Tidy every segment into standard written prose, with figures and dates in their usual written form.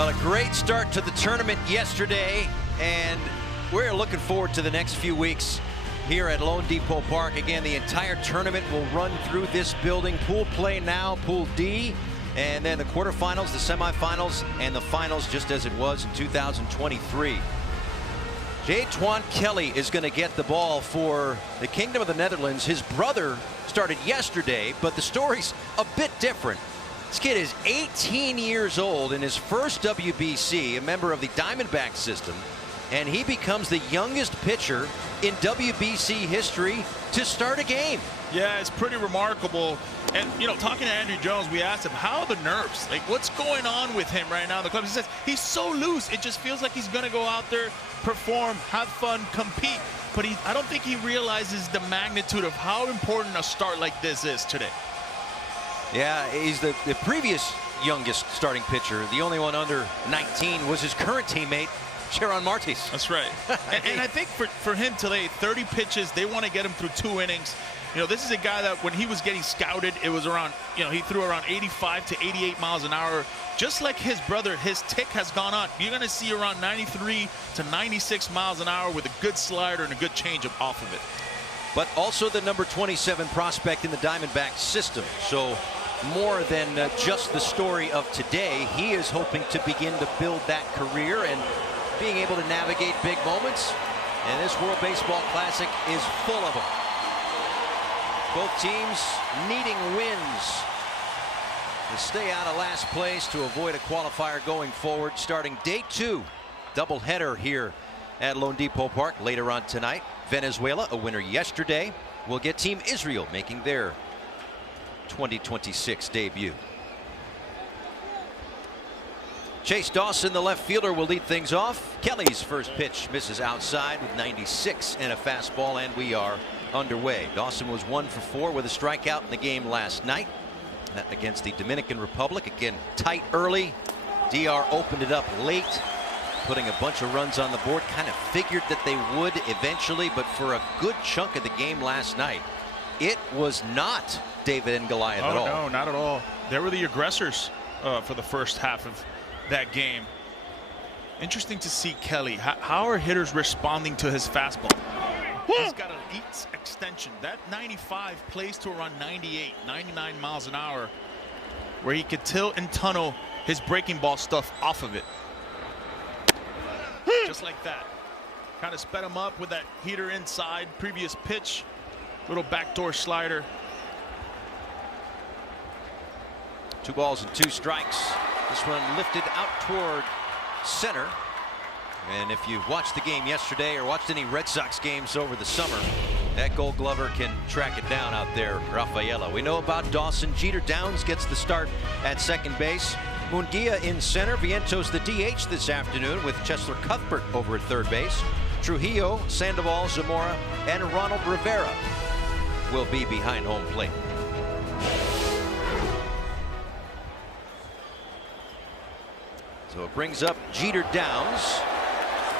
Well, a great start to the tournament yesterday, and we're looking forward to the next few weeks here at Lone Depot Park. Again, the entire tournament will run through this building. Pool play now, Pool D, and then the quarterfinals, the semifinals, and the finals just as it was in 2023. Jaytwan Kelly is going to get the ball for the Kingdom of the Netherlands. His brother started yesterday, but the story's a bit different. This kid is 18 years old in his first WBC, a member of the Diamondback system, and he becomes the youngest pitcher in WBC history to start a game. Yeah, it's pretty remarkable. And, you know, talking to Andrew Jones, we asked him, how are the nerves? Like, what's going on with him right now in the club? He says he's so loose. It just feels like he's going to go out there, perform, have fun, compete. But I don't think he realizes the magnitude of how important a start like this is today. Yeah, he's the previous youngest starting pitcher. The only one under 19 was his current teammate, Sharon Martis. That's right. and I think for him today, 30 pitches, they want to get him through 2 innings. You know, this is a guy that when he was getting scouted, it was around, you know, he threw around 85 to 88 miles an hour. Just like his brother, his tick has gone on. You're going to see around 93 to 96 miles an hour with a good slider and a good changeup off of it. But also the number 27 prospect in the Diamondback system. So more than just the story of today, he is hoping to begin to build that career and being able to navigate big moments. And this World Baseball Classic is full of them. Both teams needing wins to stay out of last place to avoid a qualifier going forward. Starting day 2, doubleheader here at Lone Depot Park later on tonight. Venezuela, a winner yesterday, will get Team Israel making their 2026 debut. Chase Dawson, the left fielder, will lead things off. Kelly's first pitch misses outside with 96 and a fastball, and we are underway. Dawson was 1 for 4 with a strikeout in the game last night. That against the Dominican Republic. Again, tight early. DR opened it up late, putting a bunch of runs on the board. Kind of figured that they would eventually, but for a good chunk of the game last night, it was not David and Goliath at all. No, not at all. They were the aggressors for the first half of that game. Interesting to see Kelly. How are hitters responding to his fastball? He's got an extension. That 95 plays to around 98, 99 miles an hour, where he could tilt and tunnel his breaking ball stuff off of it. Just like that. Kind of sped him up with that heater inside. Previous pitch, little backdoor slider. 2 balls and 2 strikes. This one lifted out toward center. And if you watched the game yesterday or watched any Red Sox games over the summer, that Gold Glover can track it down out there, Rafaela. We know about Dawson. Jeter Downs gets the start at second base. Munguia in center. Vientos the DH this afternoon with Chesler Cuthbert over at third base. Trujillo, Sandoval, Zamora, and Ronald Rivera will be behind home plate. So it brings up Jeter Downs,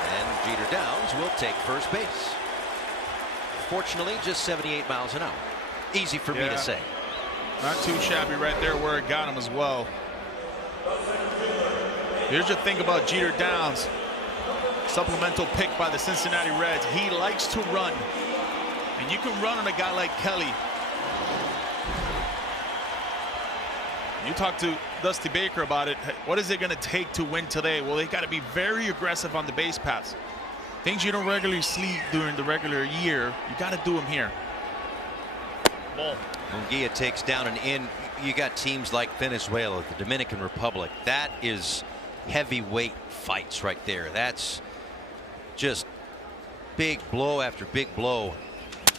and Jeter Downs will take first base. Fortunately, just 78 miles an hour. Easy for me to say. Not too shabby right there where it got him as well. Here's the thing about Jeter Downs. Supplemental pick by the Cincinnati Reds. He likes to run. And you can run on a guy like Kelly. You talk to Dusty Baker about it. What is it going to take to win today? Well, they got to be very aggressive on the base paths. Things you don't regularly see during the regular year, you got to do them here. Ball. Munguia takes down and in. You got teams like Venezuela, the Dominican Republic. That is heavyweight fights right there. That's just big blow after big blow.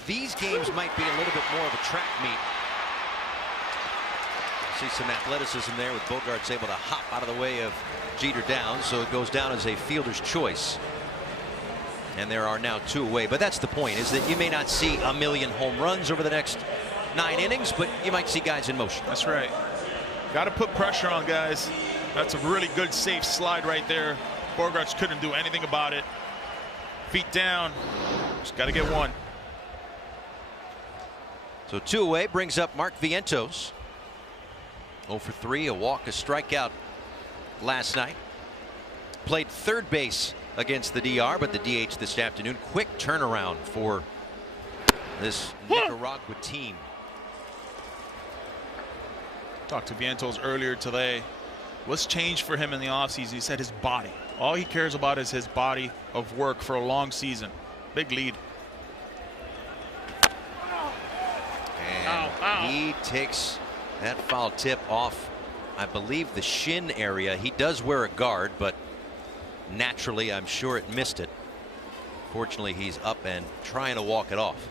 These games might be a little bit more of a track meet. See some athleticism there with Bogarts able to hop out of the way of Jeter Downs, so it goes down as a fielder's choice. And there are now 2 away, but that's the point, is that you may not see a million home runs over the next 9 innings, but you might see guys in motion. That's right. Got to put pressure on guys. That's a really good safe slide right there. Bogarts couldn't do anything about it. Feet down. Just got to get 1. So 2 away brings up Mark Vientos. 0 for 3, a walk, a strikeout last night. played third base against the DR, but the DH this afternoon. Quick turnaround for this Nicaragua team. Talked to Vientos earlier today. What's changed for him in the offseason? He said his body. All he cares about is his body of work for a long season. Big lead. And he takes that foul tip off, I believe, the shin area. He does wear a guard, but naturally, I'm sure it missed it. Fortunately, he's up and trying to walk it off.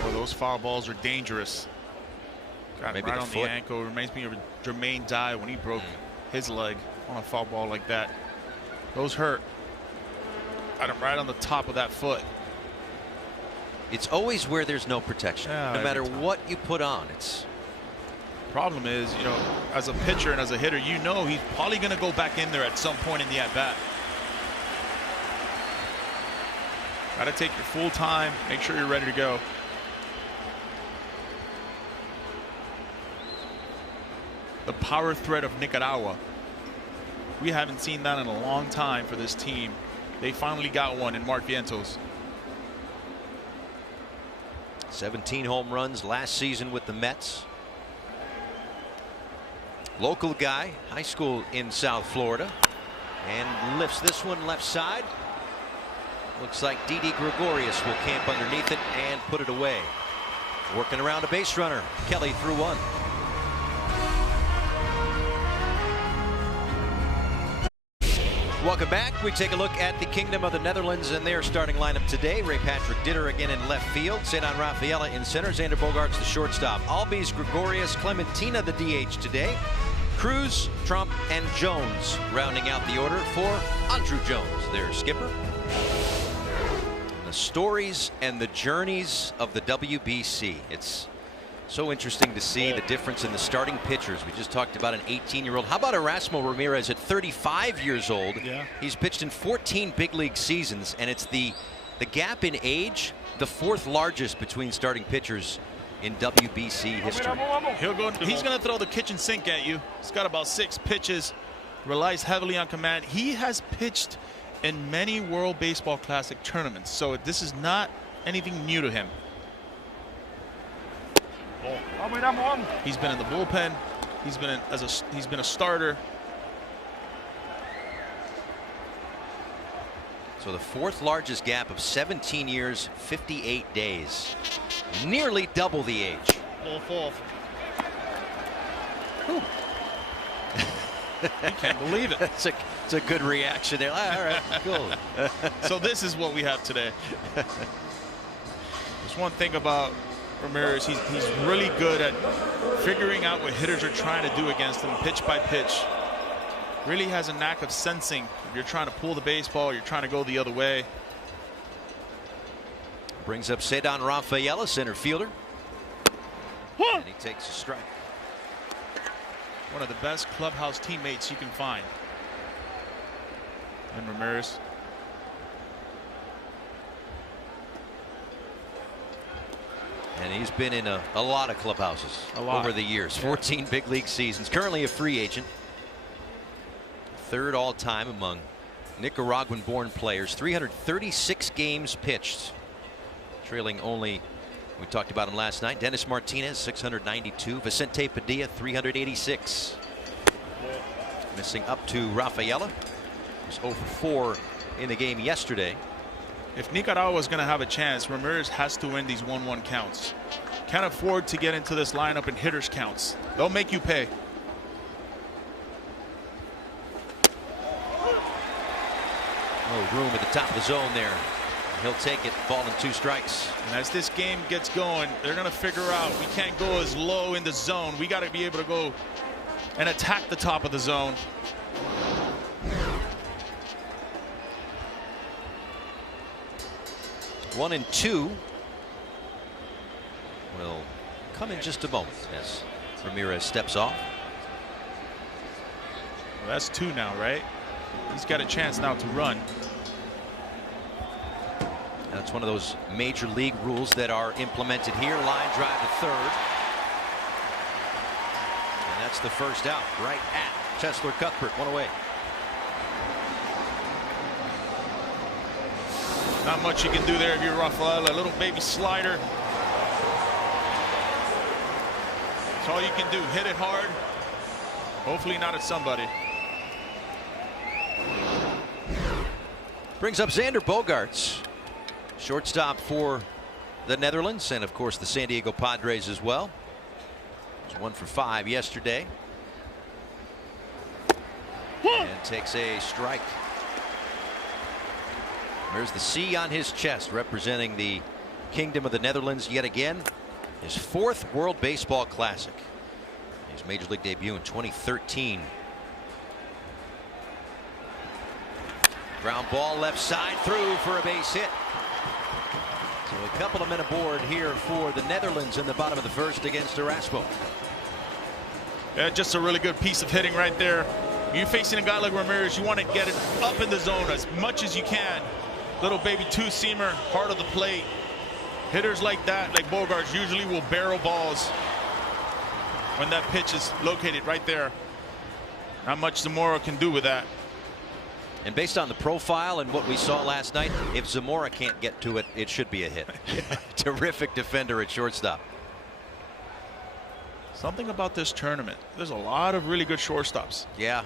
Well, those foul balls are dangerous. Got Maybe right the on foot. the ankle. Reminds me of Jermaine Dye when he broke his leg on a foul ball like that. Those hurt. Got him right on the top of that foot. It's always where there's no protection. No matter what you put on. It's problem is, you know, as a pitcher and as a hitter, you know he's probably going to go back in there at some point in the at-bat. Got to take your full time. Make sure you're ready to go. The power threat of Nicaragua. We haven't seen that in a long time for this team. They finally got one in Mark Vientos. 17 home runs last season with the Mets. Local guy, high school in South Florida, and lifts this one left side. Looks like Didi Gregorius will camp underneath it and put it away. Working around a base runner. Kelly through one. Welcome back. We take a look at the Kingdom of the Netherlands and their starting lineup today. Ray Patrick Ditter again in left field. Cedon Rafaela in center. Xander Bogaerts the shortstop. Albies, Gregorius, Clementina the DH today. Cruz, Trump, and Jones rounding out the order for Andrew Jones, their skipper. The stories and the journeys of the WBC. It's so interesting to see the difference in the starting pitchers. We just talked about an 18-year-old. How about Erasmo Ramirez at 35 years old? Yeah. He's pitched in 14 big league seasons, and it's the gap in age, the fourth largest between starting pitchers in WBC history. He's going to throw the kitchen sink at you. He's got about 6 pitches, relies heavily on command. He has pitched in many World Baseball Classic tournaments, so this is not anything new to him. He's been in the bullpen. He's been a starter. So the fourth largest gap of 17 years, 58 days. Nearly double the age. You can't believe it. It's a good reaction there. All right, cool. So this is what we have today. There's one thing about Ramirez. He's really good at figuring out what hitters are trying to do against him, pitch by pitch. Really has a knack of sensing if you're trying to pull the baseball, you're trying to go the other way. Brings up Cedon Rafaela, center fielder. And he takes a strike. One of the best clubhouse teammates you can find. And Ramirez. And he's been in a lot of clubhouses over the years. 14 big league seasons. Currently a free agent. Third all time among Nicaraguan born players. 336 games pitched. Trailing only, we talked about him last night, Dennis Martinez 692. Vicente Padilla 386. Missing up to Rafaela. He was 0 for 4 in the game yesterday. If Nicaragua is going to have a chance, Ramirez has to win these 1-1 counts. Can't afford to get into this lineup in hitters counts. They'll make you pay. Oh, room at the top of the zone there. He'll take it. Ball and 2 strikes. And as this game gets going, they're going to figure out we can't go as low in the zone. We got to be able to go and attack the top of the zone. One and 2 will come in just a moment as Ramirez steps off. Well, that's 2 now, right? He's got a chance now to run. That's one of those major league rules that are implemented here. Line drive to third. And that's the first out right at Chesler Cuthbert. One away. Not much you can do there if you're Rafael. A little baby slider. That's all you can do. Hit it hard. Hopefully not at somebody. Brings up Xander Bogaerts, shortstop for the Netherlands, and of course the San Diego Padres as well. He was 1 for 5 yesterday. And takes a strike. There's the C on his chest, representing the Kingdom of the Netherlands yet again. His 4th World Baseball Classic. His Major League debut in 2013. Ground ball left side, through for a base hit. So a couple of men aboard here for the Netherlands in the bottom of the 1st against Erasmo. Yeah, just a really good piece of hitting right there. You're facing a guy like Ramirez, you want to get it up in the zone as much as you can. Little baby two-seamer, heart of the plate. Hitters like that, like Bogaerts, usually will barrel balls when that pitch is located right there. Not much Zamora can do with that. And based on the profile and what we saw last night, if Zamora can't get to it, it should be a hit. Terrific defender at shortstop. Something about this tournament, there's a lot of really good shortstops. Yeah.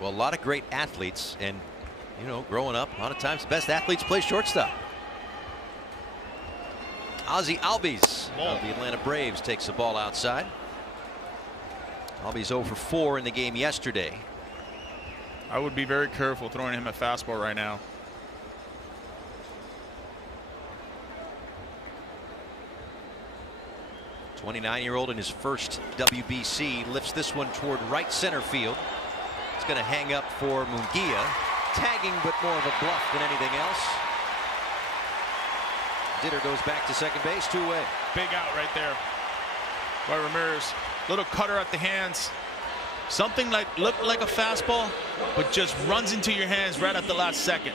Well, a lot of great athletes, and you know, growing up, a lot of times the best athletes play shortstop. Ozzie Albies of the Atlanta Braves takes the ball outside. Albies 0 for 4 in the game yesterday. I would be very careful throwing him a fastball right now. The 29-year-old in his first WBC lifts this one toward right center field. It's going to hang up for Munguia. Tagging, but more of a bluff than anything else. Ditter goes back to second base, 2 away. Big out right there by Ramirez. Little cutter at the hands. Something like looked like a fastball, but just runs into your hands right at the last second.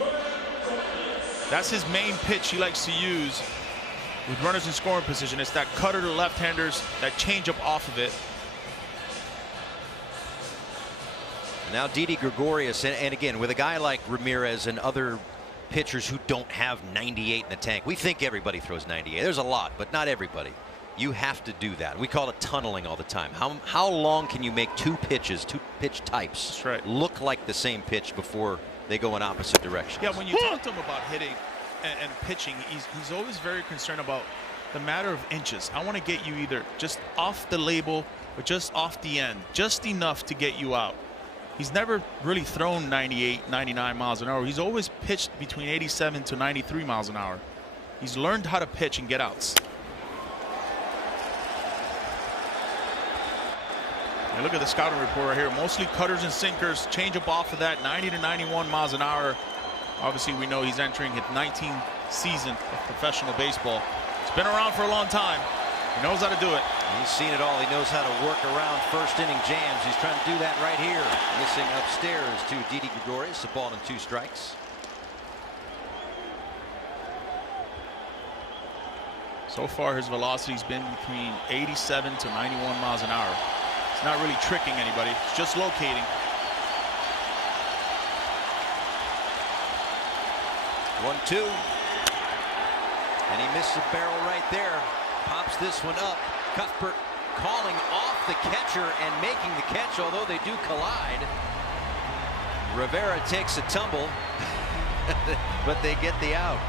That's his main pitch he likes to use with runners in scoring position. It's that cutter to left-handers, that changeup off of it. Now Didi Gregorius, and again, with a guy like Ramirez and other pitchers who don't have 98 in the tank. We think everybody throws 98. There's a lot, but not everybody. You have to do that. We call it tunneling all the time. How long can you make two pitch types That's right. look like the same pitch before they go in opposite directions? Yeah, when you talk to him about hitting and pitching, he's always very concerned about the matter of inches. I want to get you either just off the label or just off the end, just enough to get you out. He's never really thrown 98, 99 miles an hour. He's always pitched between 87 to 93 miles an hour. He's learned how to pitch and get outs. And look at the scouting report right here. Mostly cutters and sinkers. Change up off of that, 90 to 91 miles an hour. Obviously, we know he's entering his 19th season of professional baseball. He's been around for a long time. He knows how to do it. He's seen it all. He knows how to work around first inning jams. He's trying to do that right here. Missing upstairs to Didi Gregorius. A ball and 2 strikes. So far, his velocity's been between 87 to 91 miles an hour. It's not really tricking anybody. It's just locating. 1-2. And he missed the barrel right there. Pops this one up. Cuthbert calling off the catcher and making the catch, although they do collide. Rivera takes a tumble, but they get the out.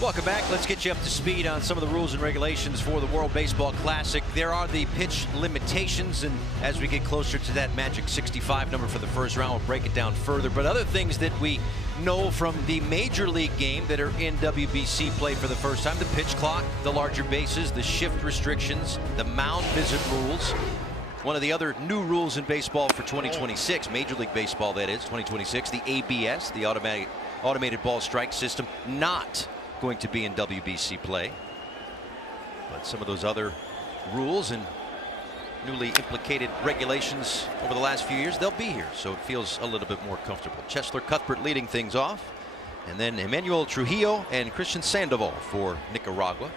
Welcome back. Let's get you up to speed on some of the rules and regulations for the World Baseball Classic. There are the pitch limitations, and as we get closer to that magic 65 number for the first round, we'll break it down further. But other things that we know from the Major League game that are in WBC play for the first time: the pitch clock, the larger bases, the shift restrictions, the mound visit rules. One of the other new rules in baseball for 2026, Major League Baseball that is, 2026, the ABS, the automated ball strike system, not going to be in WBC play. But some of those other rules and newly implicated regulations over the last few years, they'll be here, so it feels a little bit more comfortable. Chesler Cuthbert leading things off, and then Emmanuel Trujillo and Christian Sandoval for Nicaragua.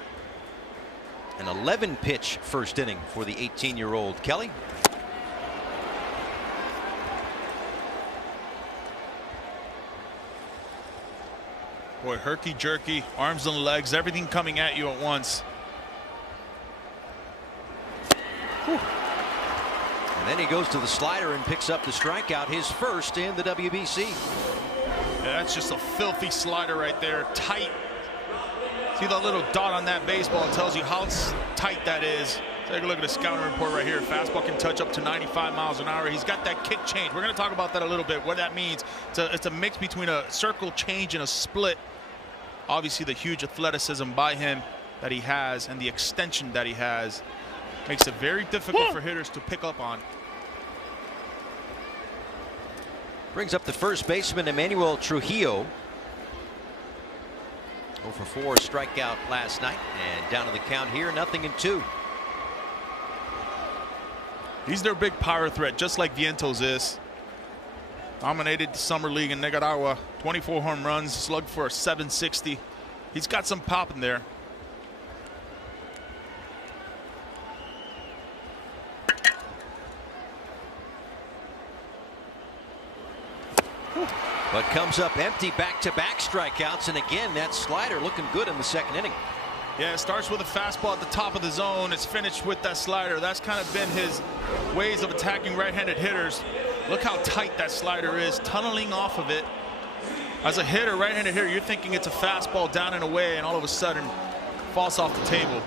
An 11-pitch first inning for the 18-year-old Kelly. Boy, herky-jerky, arms and legs, everything coming at you at once. Whew. And then he goes to the slider and picks up the strikeout, his first in the WBC. Yeah, that's just a filthy slider right there, tight. See the little dot on that baseball? It tells you how tight that is. Take a look at the scouting report right here. Fastball can touch up to 95 miles an hour. He's got that kick change. We're going to talk about that a little bit, what that means. It's a mix between a circle change and a split. Obviously, the huge athleticism by him that he has and the extension that he has makes it very difficult for hitters to pick up on. Brings up the first baseman, Emmanuel Trujillo. 0 for 4 strikeout last night, and down to the count here, 0-2. He's their big power threat, just like Vientos is. Dominated the summer league in Nicaragua. 24 home runs, slugged for a .760. He's got some pop in there. But comes up empty, back-to-back strikeouts, and again that slider looking good in the second inning. Yeah, it starts with a fastball at the top of the zone. It's finished with that slider. That's kind of been his ways of attacking right-handed hitters. Look how tight that slider is, tunneling off of it. As a hitter, right-handed hitter, you're thinking it's a fastball down and away, and all of a sudden falls off the table.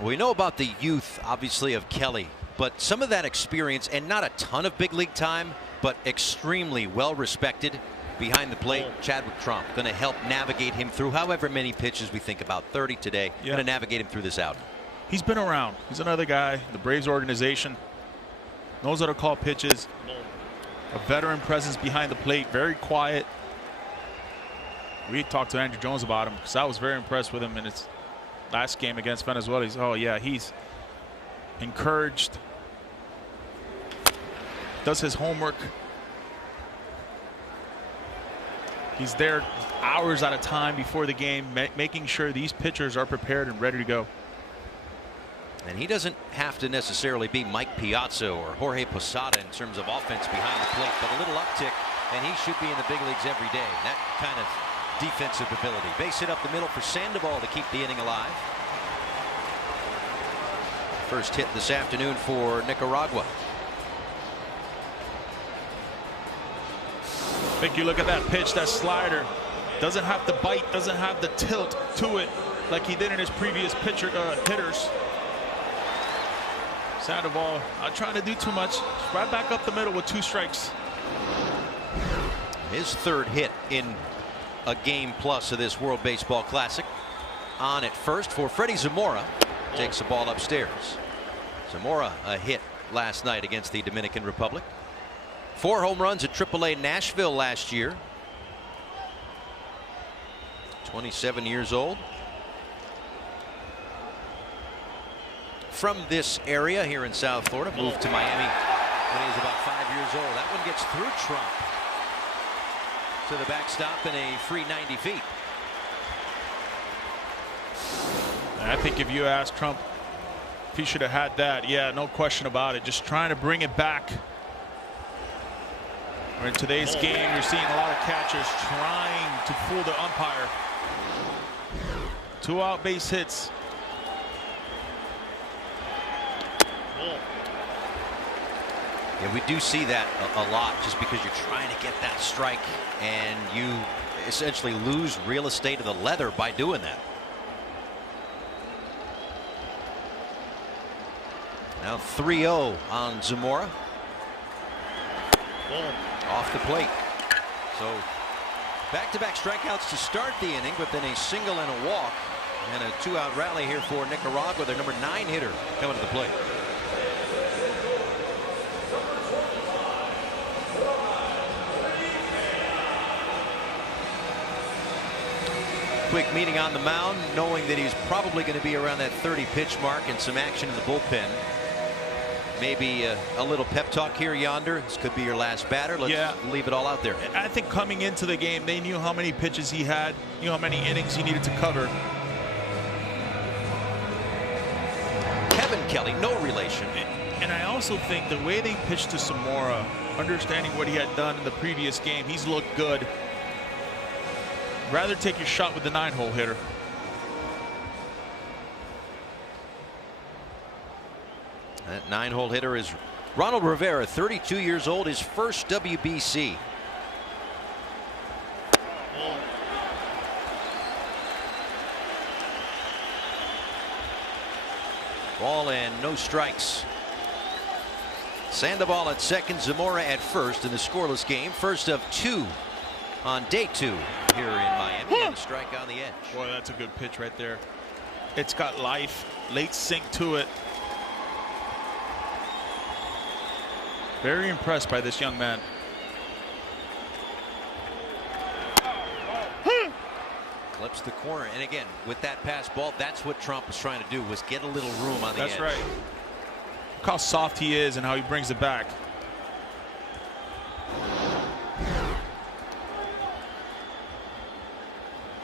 We know about the youth, obviously, of Kelly, but some of that experience, and not a ton of big league time, but extremely well respected behind the plate. Chadwick Trump going to help navigate him through however many pitches we think about, 30 today. Going to navigate him through this out. He's been around. He's another guy. The Braves organization knows how to call pitches. A veteran presence behind the plate, very quiet. We talked to Andrew Jones about him because I was very impressed with him in his last game against Venezuela. He's encouraged, does his homework. He's there hours at a time before the game, making sure these pitchers are prepared and ready to go. And he doesn't have to necessarily be Mike Piazza or Jorge Posada in terms of offense behind the plate, but a little uptick, and he should be in the big leagues every day. That kind of defensive ability. Base hit up the middle for Sandoval to keep the inning alive. First hit this afternoon for Nicaragua. I think you look at that pitch, that slider doesn't have the bite, doesn't have the tilt to it like he did in his previous hitters. Sandoval not trying to do too much. Right back up the middle with 2 strikes. His third hit in a game plus of this World Baseball Classic. On at first for Freddie Zamora. Takes the ball upstairs. Zamora a hit last night against the Dominican Republic. 4 home runs at AAA Nashville last year. 27 years old. From this area here in South Florida, moved to Miami when he was about 5 years old. That one gets through Trump to the backstop in a free 90 feet. I think if you ask Trump if he should have had that, yeah, no question about it. Just trying to bring it back. In today's game, you're seeing a lot of catchers trying to fool the umpire. 2 out base hits. Yeah, we do see that a lot, just because you're trying to get that strike and you essentially lose real estate of the leather by doing that. Now 3-0 on Zamora. Off the plate. So back-to-back strikeouts to start the inning, but then a single and a walk and a 2-out rally here for Nicaragua, their number 9 hitter coming to the plate. Quick meeting on the mound, knowing that he's probably going to be around that 30 pitch mark and some action in the bullpen. Maybe a little pep talk here, Yonder. This could be your last batter. Let's leave it all out there. I think coming into the game, they knew how many pitches he had, knew how many innings he needed to cover. Kelly, no relation. And I also think the way they pitched to Zamora, understanding what he had done in the previous game, he's looked good. Rather take your shot with the 9-hole hitter. That 9-hole hitter is Ronald Rivera, 32 years old, his first WBC. Ball and no strikes. Sandoval at second, Zamora at first in the scoreless game. First of 2 on day 2 here in Miami. And a strike on the edge. Boy, that's a good pitch right there. It's got life, late sink to it. Very impressed by this young man. Clips the corner, and again with that pass ball, that's what Trump was trying to do, was get a little room on the edge. That's right. Look how soft he is and how he brings it back.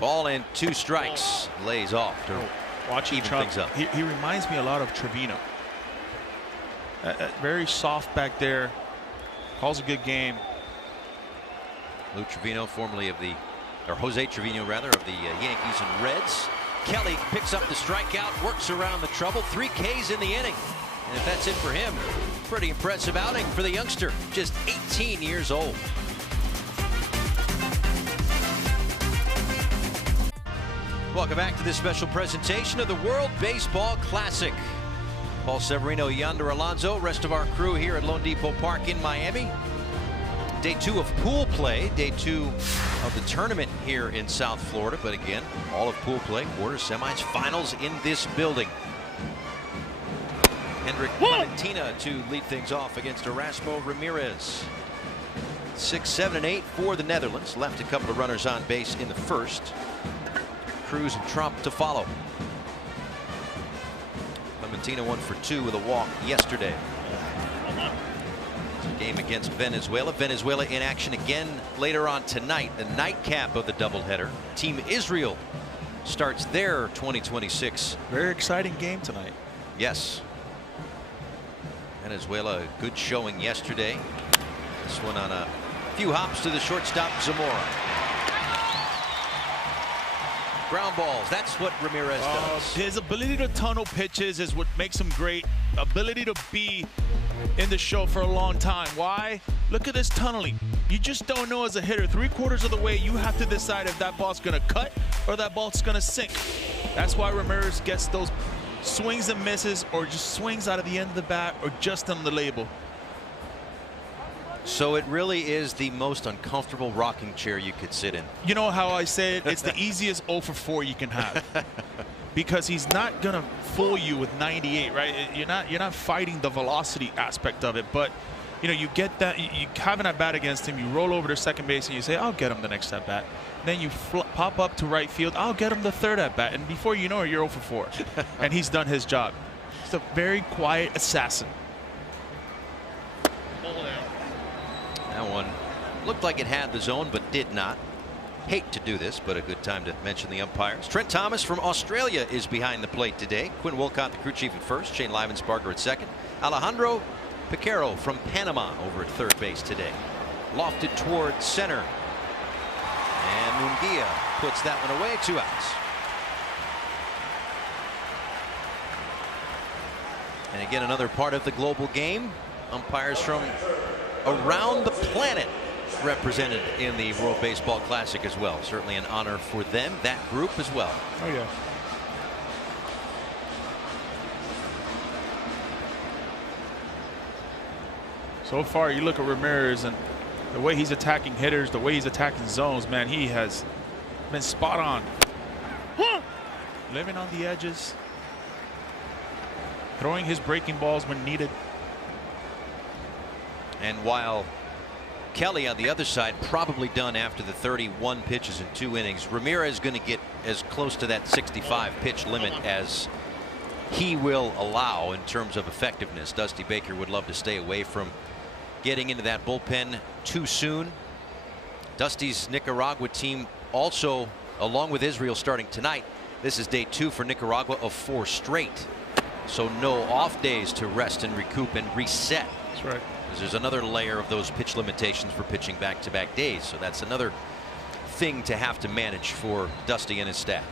Ball and 2 strikes. Lays off to Watching even Trump, things up. he reminds me a lot of Trevino. Very soft back there. Calls a good game. Lou Trevino, formerly of the, or Jose Trevino rather, of the Yankees and Reds. Kelly picks up the strikeout, works around the trouble. 3 Ks in the inning. And if that's it for him, pretty impressive outing for the youngster, just 18 years old. Welcome back to this special presentation of the World Baseball Classic. Paul Severino, Yonder Alonso, rest of our crew here at Lone Depot Park in Miami. Day 2 of pool play, day 2 of the tournament here in South Florida. But again, all of pool play, quarters, semis, finals in this building. Hendrik Clementina to lead things off against Erasmo Ramirez. 6, 7, and 8 for the Netherlands. Left a couple of runners on base in the first. Cruz and Trump to follow. Clementina 1 for 2 with a walk yesterday. Game against Venezuela. Venezuela in action again later on tonight. The nightcap of the doubleheader. Team Israel starts their 2026. Very exciting game tonight. Yes. Venezuela, a good showing yesterday. This one on a few hops to the shortstop, Zamora. Ground balls, that's what Ramirez does. His ability to tunnel pitches is what makes him great. Ability to be in the show for a long time. Why? Look at this tunneling. You just don't know as a hitter. 3/4 of the way, you have to decide if that ball's going to cut or that ball's going to sink. That's why Ramirez gets those swings and misses, or just swings out of the end of the bat, or just on the label. So it really is the most uncomfortable rocking chair you could sit in. You know how I say it? It's the easiest 0 for 4 you can have. Because he's not gonna fool you with 98, right? You're not fighting the velocity aspect of it, but you know, you get that, you have an at bat against him, you roll over to second base and you say, I'll get him the next at bat. Then you pop up to right field, I'll get him the third at bat, and before you know it, you're 0 for 4, and he's done his job. He's a very quiet assassin. That one looked like it had the zone, but did not. Hate to do this, but a good time to mention the umpires. Trent Thomas from Australia is behind the plate today. Quinn Wolcott, the crew chief, at first. Shane Livensparger at second. Alejandro Piquero from Panama over at third base today. Lofted toward center. And Munguia puts that one away. 2 outs. And again, another part of the global game. Umpires from around the planet represented in the World Baseball Classic as well. Certainly an honor for them, that group as well. Oh yeah. So far, you look at Ramirez and the way he's attacking hitters, the way he's attacking zones, man, he has been spot on. Living on the edges, throwing his breaking balls when needed. And while Kelly on the other side probably done after the 31 pitches in 2 innings, Ramirez is going to get as close to that 65 pitch limit as he will allow in terms of effectiveness. Dusty Baker would love to stay away from getting into that bullpen too soon. Dusty's Nicaragua team also, along with Israel, starting tonight. This is day 2 for Nicaragua of 4 straight. So no off days to rest and recoup and reset. That's right. Because there's another layer of those pitch limitations for pitching back-to-back days. So that's another thing to have to manage for Dusty and his staff.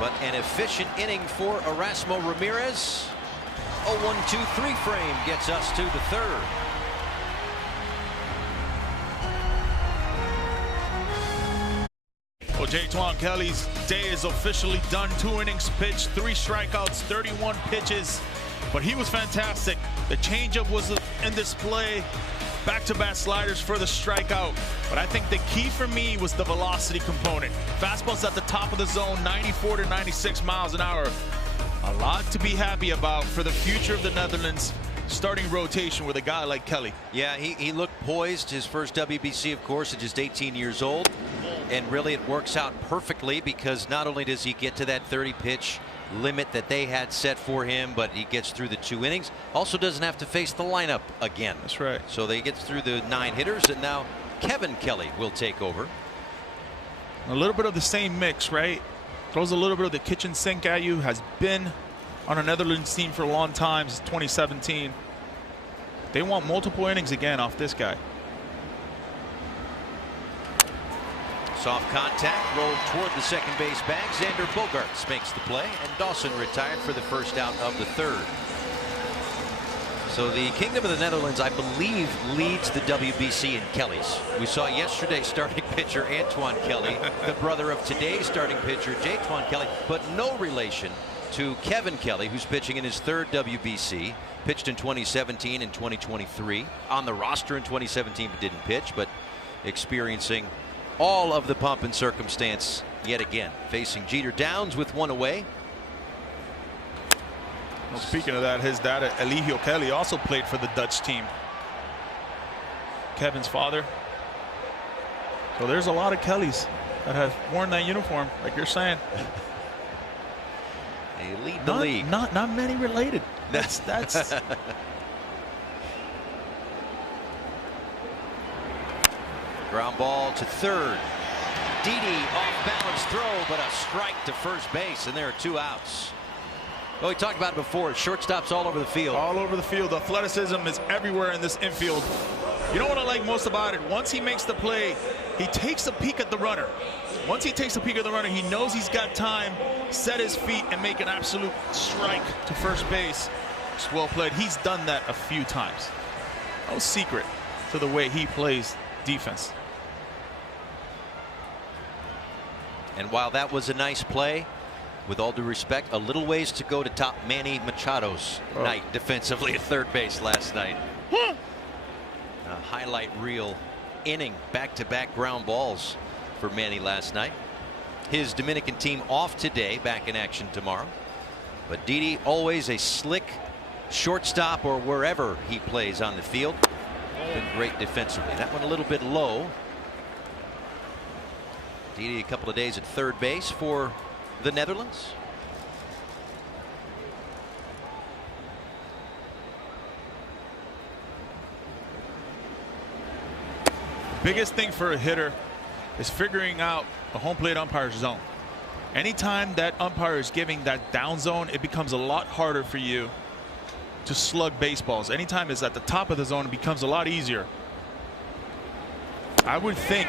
But an efficient inning for Erasmo Ramirez. A 1-2-3 frame gets us to the third. Well, Jaytuan Kelly's day is officially done. 2 innings pitched, 3 strikeouts, 31 pitches. But he was fantastic. The changeup was in display. Back-to-back sliders for the strikeout. But I think the key for me was the velocity component. Fastball's at the top of the zone, 94 to 96 miles an hour. A lot to be happy about for the future of the Netherlands starting rotation with a guy like Kelly. Yeah, he looked poised. His first WBC, of course, at just 18 years old. And really it works out perfectly because not only does he get to that 30 pitch limit that they had set for him, but he gets through the 2 innings. Also doesn't have to face the lineup again. That's right. So they get through the 9 hitters, and now Kevin Kelly will take over. A little bit of the same mix, right? Throws a little bit of the kitchen sink at you. Has been on a Netherlands team for a long time since 2017. They want multiple innings again off this guy. Soft contact rolled toward the second base bag. Xander Bogaerts makes the play, and Dawson retired for the first out of the third. So the Kingdom of the Netherlands, I believe, leads the WBC in Kellys. We saw yesterday starting pitcher Antoine Kelly, the brother of today's starting pitcher Jaytuan Kelly, but no relation to Kevin Kelly, who's pitching in his 3rd WBC. Pitched in 2017 and 2023. On the roster in 2017, but didn't pitch, but experiencing all of the pomp and circumstance yet again. Facing Jeter Downs with 1 away. Well, speaking of that, his dad, Eligio Kelly, also played for the Dutch team. Kevin's father. So there's a lot of Kellys that have worn that uniform, like you're saying. They lead the league. Not many related. That's Ground ball to third. Didi off balance throw, but a strike to first base, and there are 2 outs. Well, we talked about it before. Shortstops all over the field. All over the field. Athleticism is everywhere in this infield. You know what I like most about it? Once he makes the play, he takes a peek at the runner. Once he takes a peek at the runner, he knows he's got time, set his feet, and make an absolute strike to first base. It's well played. He's done that a few times. No secret to the way he plays defense. And while that was a nice play, with all due respect, a little ways to go to top Manny Machado's night defensively at third base last night. A highlight reel inning, back-to-back ground balls for Manny last night. His Dominican team off today, back in action tomorrow. But Didi always a slick shortstop or wherever he plays on the field. Been great defensively. That one a little bit low. Didi a couple of days at third base for the Netherlands. Biggest thing for a hitter is figuring out the home plate umpire's zone. Anytime that umpire is giving that down zone, it becomes a lot harder for you to slug baseballs. Anytime it's at the top of the zone, it becomes a lot easier. I would think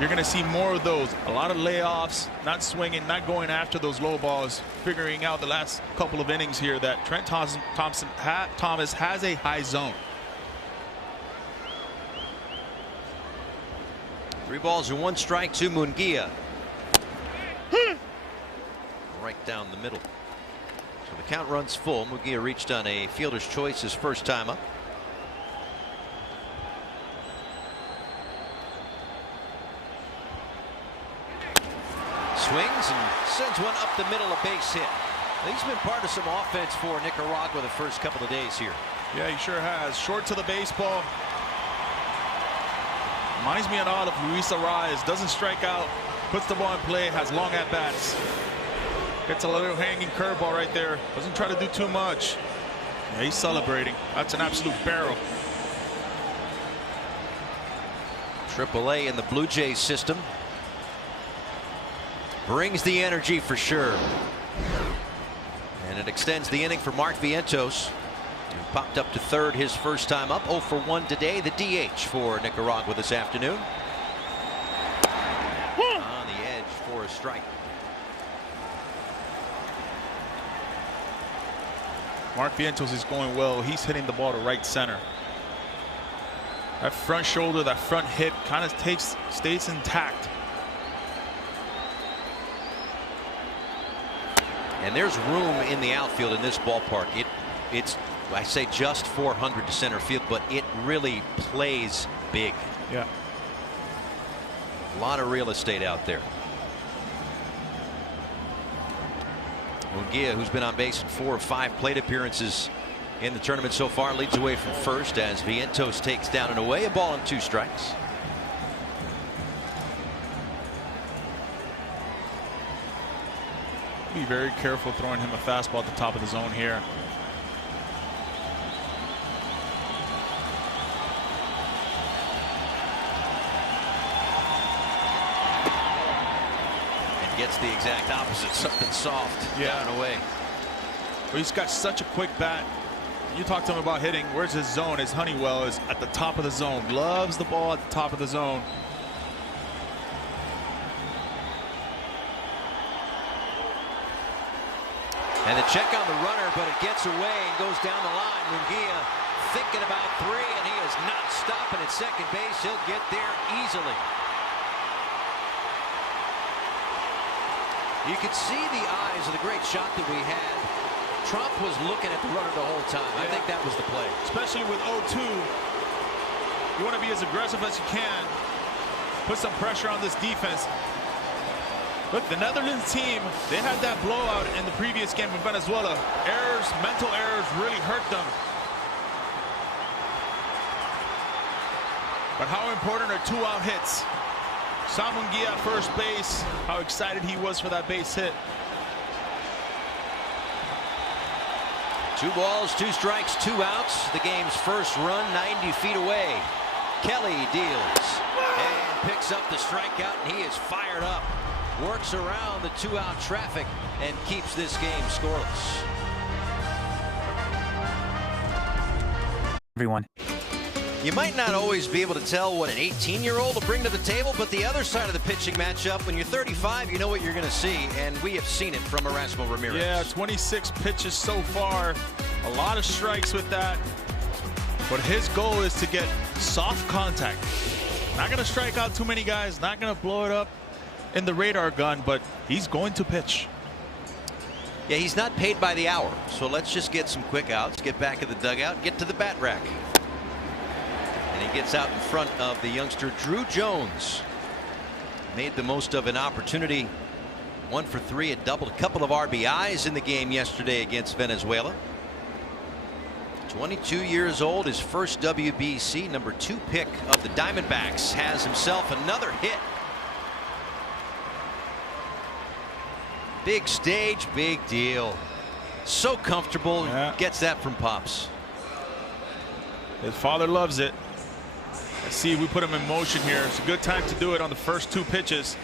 you're going to see more of those. A lot of layoffs, not swinging, not going after those low balls, figuring out the last couple of innings here that Trent Thomas has a high zone. 3 balls and 1 strike to Munguia. Right down the middle. So the count runs full. Munguia reached on a fielder's choice his first time up. Swings and sends one up the middle, a base hit. He's been part of some offense for Nicaragua the first couple of days here. Yeah, he sure has. Short to the baseball. Reminds me a lot of Luis Arraez. Doesn't strike out, puts the ball in play, has long at bats. Gets a little hanging curveball right there. Doesn't try to do too much. Yeah, he's celebrating. That's an absolute barrel. AAA in the Blue Jays system. Brings the energy for sure. And it extends the inning for Mark Vientos, who popped up to third his first time up. 0 for 1 today. The DH for Nicaragua this afternoon. On the edge for a strike. Mark Vientos is going well. He's hitting the ball to right center. That front shoulder, that front hip kind of stays intact. And there's room in the outfield in this ballpark. It's I say just 400 to center field, but it really plays big. Yeah. A lot of real estate out there. Munguia, who's been on base in 4 of 5 plate appearances in the tournament so far, leads away from first as Vientos takes down and away. A ball and 2 strikes. Be very careful throwing him a fastball at the top of the zone here. And gets the exact opposite, something soft down and away. But he's got such a quick bat. You talk to him about hitting. Where's his zone? His Honeywell is at the top of the zone. Loves the ball at the top of the zone. And the check on the runner, but it gets away and goes down the line. Munguia thinking about 3, and he is not stopping at second base. He'll get there easily. You could see the eyes of the great shot that we had. Trump was looking at the runner the whole time. I think that was the play. Especially with 0-2. You want to be as aggressive as you can. Put some pressure on this defense. Look, the Netherlands team, they had that blowout in the previous game with Venezuela. Errors, mental errors really hurt them. But how important are 2-out hits? Saw Munguia at first base, how excited he was for that base hit. 2 balls, 2 strikes, 2 outs. The game's first run 90 feet away. Kelly deals and picks up the strikeout, and he is fired up. Works around the 2-out traffic and keeps this game scoreless. Everyone. You might not always be able to tell what an 18-year-old will bring to the table, but the other side of the pitching matchup, when you're 35, you know what you're going to see, and we have seen it from Erasmo Ramirez. Yeah, 26 pitches so far. A lot of strikes with that. But his goal is to get soft contact. Not going to strike out too many guys, not going to blow it up in the radar gun, but he's going to pitch. Yeah, he's not paid by the hour, so let's just get some quick outs, get back in the dugout, get to the bat rack. And he gets out in front of the youngster Drew Jones. Made the most of an opportunity. 1 for 3, a double, a couple of RBIs in the game yesterday against Venezuela. 22 years old, his first WBC, number 2 pick of the Diamondbacks, has himself another hit. Big stage, big deal. So comfortable. Yeah. Gets that from Pops. His father loves it. Let's see if we put him in motion here. It's a good time to do it on the first 2 pitches.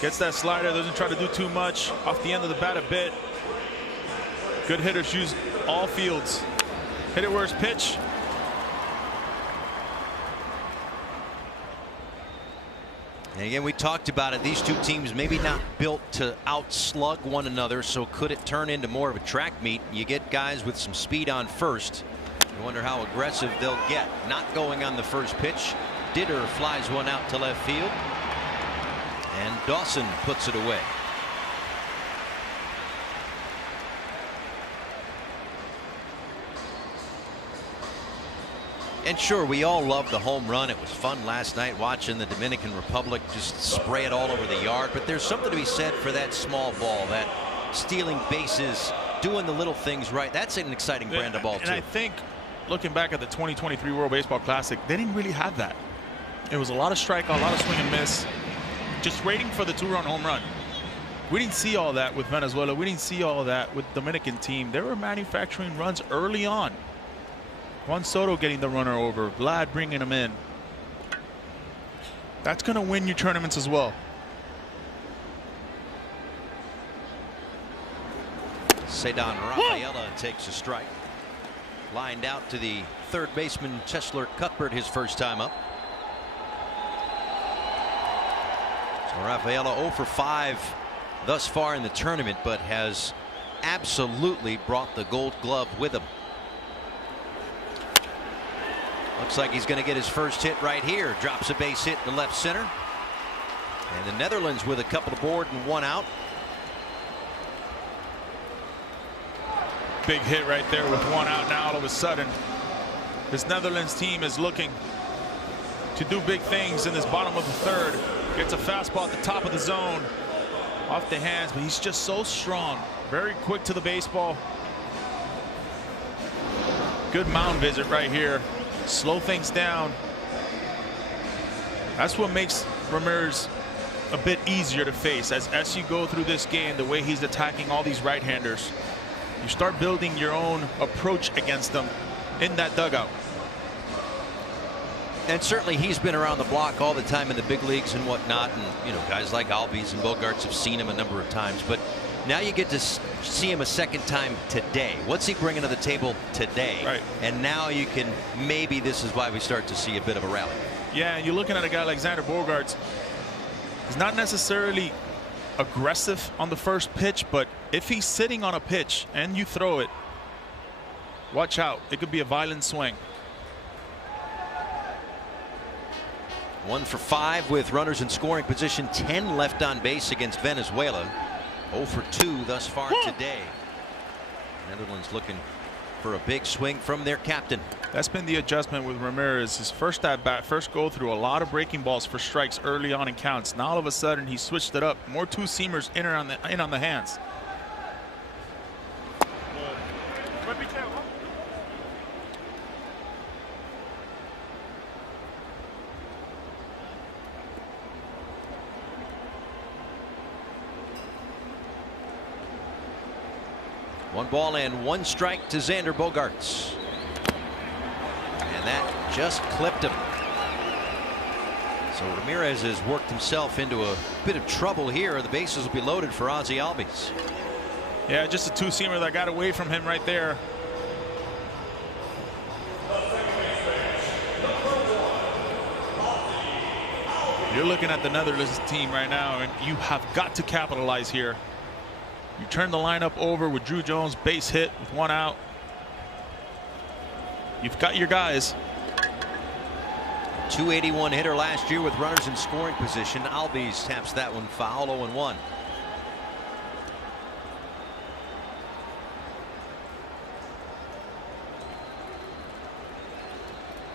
Gets that slider, doesn't try to do too much. Off the end of the bat a bit. Good hitters use all fields. Hit it where it's pitch. And again, we talked about it. These 2 teams maybe not built to outslug one another, so could it turn into more of a track meet? You get guys with some speed on first. You wonder how aggressive they'll get. Not going on the first pitch. Ditter flies one out to left field. And Dawson puts it away. And sure, we all love the home run. It was fun last night watching the Dominican Republic just spray it all over the yard. But there's something to be said for that small ball, that stealing bases, doing the little things right. That's an exciting brand of ball, too. And I think, looking back at the 2023 World Baseball Classic, they didn't really have that. It was a lot of strikeout, a lot of swing and miss, just waiting for the 2-run home run. We didn't see all that with Venezuela. We didn't see all that with the Dominican team. They were manufacturing runs early on. Juan Soto getting the runner over, Vlad bringing him in. That's going to win you tournaments as well. Cedon Rafaela takes a strike. Lined out to the third baseman Cheslor Cuthbert his first time up. So Rafaela 0 for 5 thus far in the tournament, but has absolutely brought the Gold Glove with him. Looks like he's going to get his first hit right here. Drops a base hit to left center. And the Netherlands with a couple aboard and one out. Big hit right there with one out. Now all of a sudden this Netherlands team is looking to do big things in this bottom of the third. Gets a fastball at the top of the zone, off the hands, but he's just so strong, very quick to the baseball. Good mound visit right here. Slow things down. That's what makes Ramirez a bit easier to face as you go through this game. The way he's attacking all these right-handers, you start building your own approach against them in that dugout. And certainly he's been around the block all the time in the big leagues and whatnot, and you know, guys like Albies and Bogarts have seen him a number of times, but now you get to see him a second time today. What's he bringing to the table today? Right. And now you can, maybe this is why we start to see a bit of a rally. Yeah, and you're looking at a guy like Xander Bogaerts. He's not necessarily aggressive on the first pitch, but if he's sitting on a pitch and you throw it, watch out. It could be a violent swing. 1 for 5 with runners in scoring position, 10 left on base against Venezuela. 0 for 2 thus far today. Netherlands looking for a big swing from their captain. That's been the adjustment with Ramirez. His first at bat, first go through, a lot of breaking balls for strikes early on in counts. Now all of a sudden he switched it up. More two-seamers in on the hands. One ball and one strike to Xander Bogaerts. And that just clipped him. So Ramirez has worked himself into a bit of trouble here. The bases will be loaded for Ozzie Albies. Yeah, just a two-seamer that got away from him right there. You're looking at the Netherlands team right now, and you have got to capitalize here. You turn the lineup over with Drew Jones, base hit with one out. You've got your guys. 281 hitter last year with runners in scoring position. Albies taps that one foul. 0-1.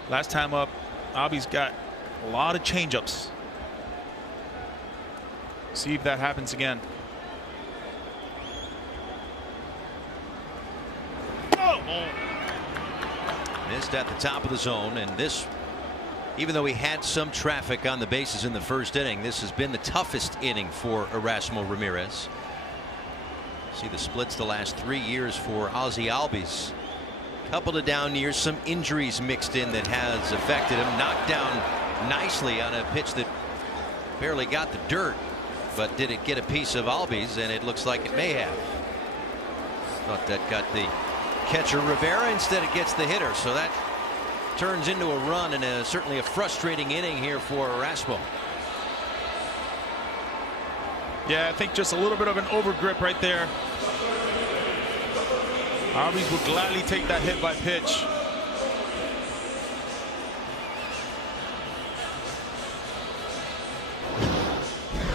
Last time up, Albies got a lot of changeups. See if that happens again. Missed at the top of the zone, and this, even though he had some traffic on the bases in the first inning, this has been the toughest inning for Erasmo Ramirez. See the splits the last 3 years for Ozzie Albies. Couple of down years, some injuries mixed in that has affected him. Knocked down nicely on a pitch that barely got the dirt, but did it get a piece of Albies? And it looks like it may have. Thought that got the catcher Rivera, instead it gets the hitter, so that turns into a run, and certainly a frustrating inning here for Erasmo. Yeah, I think just a little bit of an overgrip right there. Albies would gladly take that hit by pitch.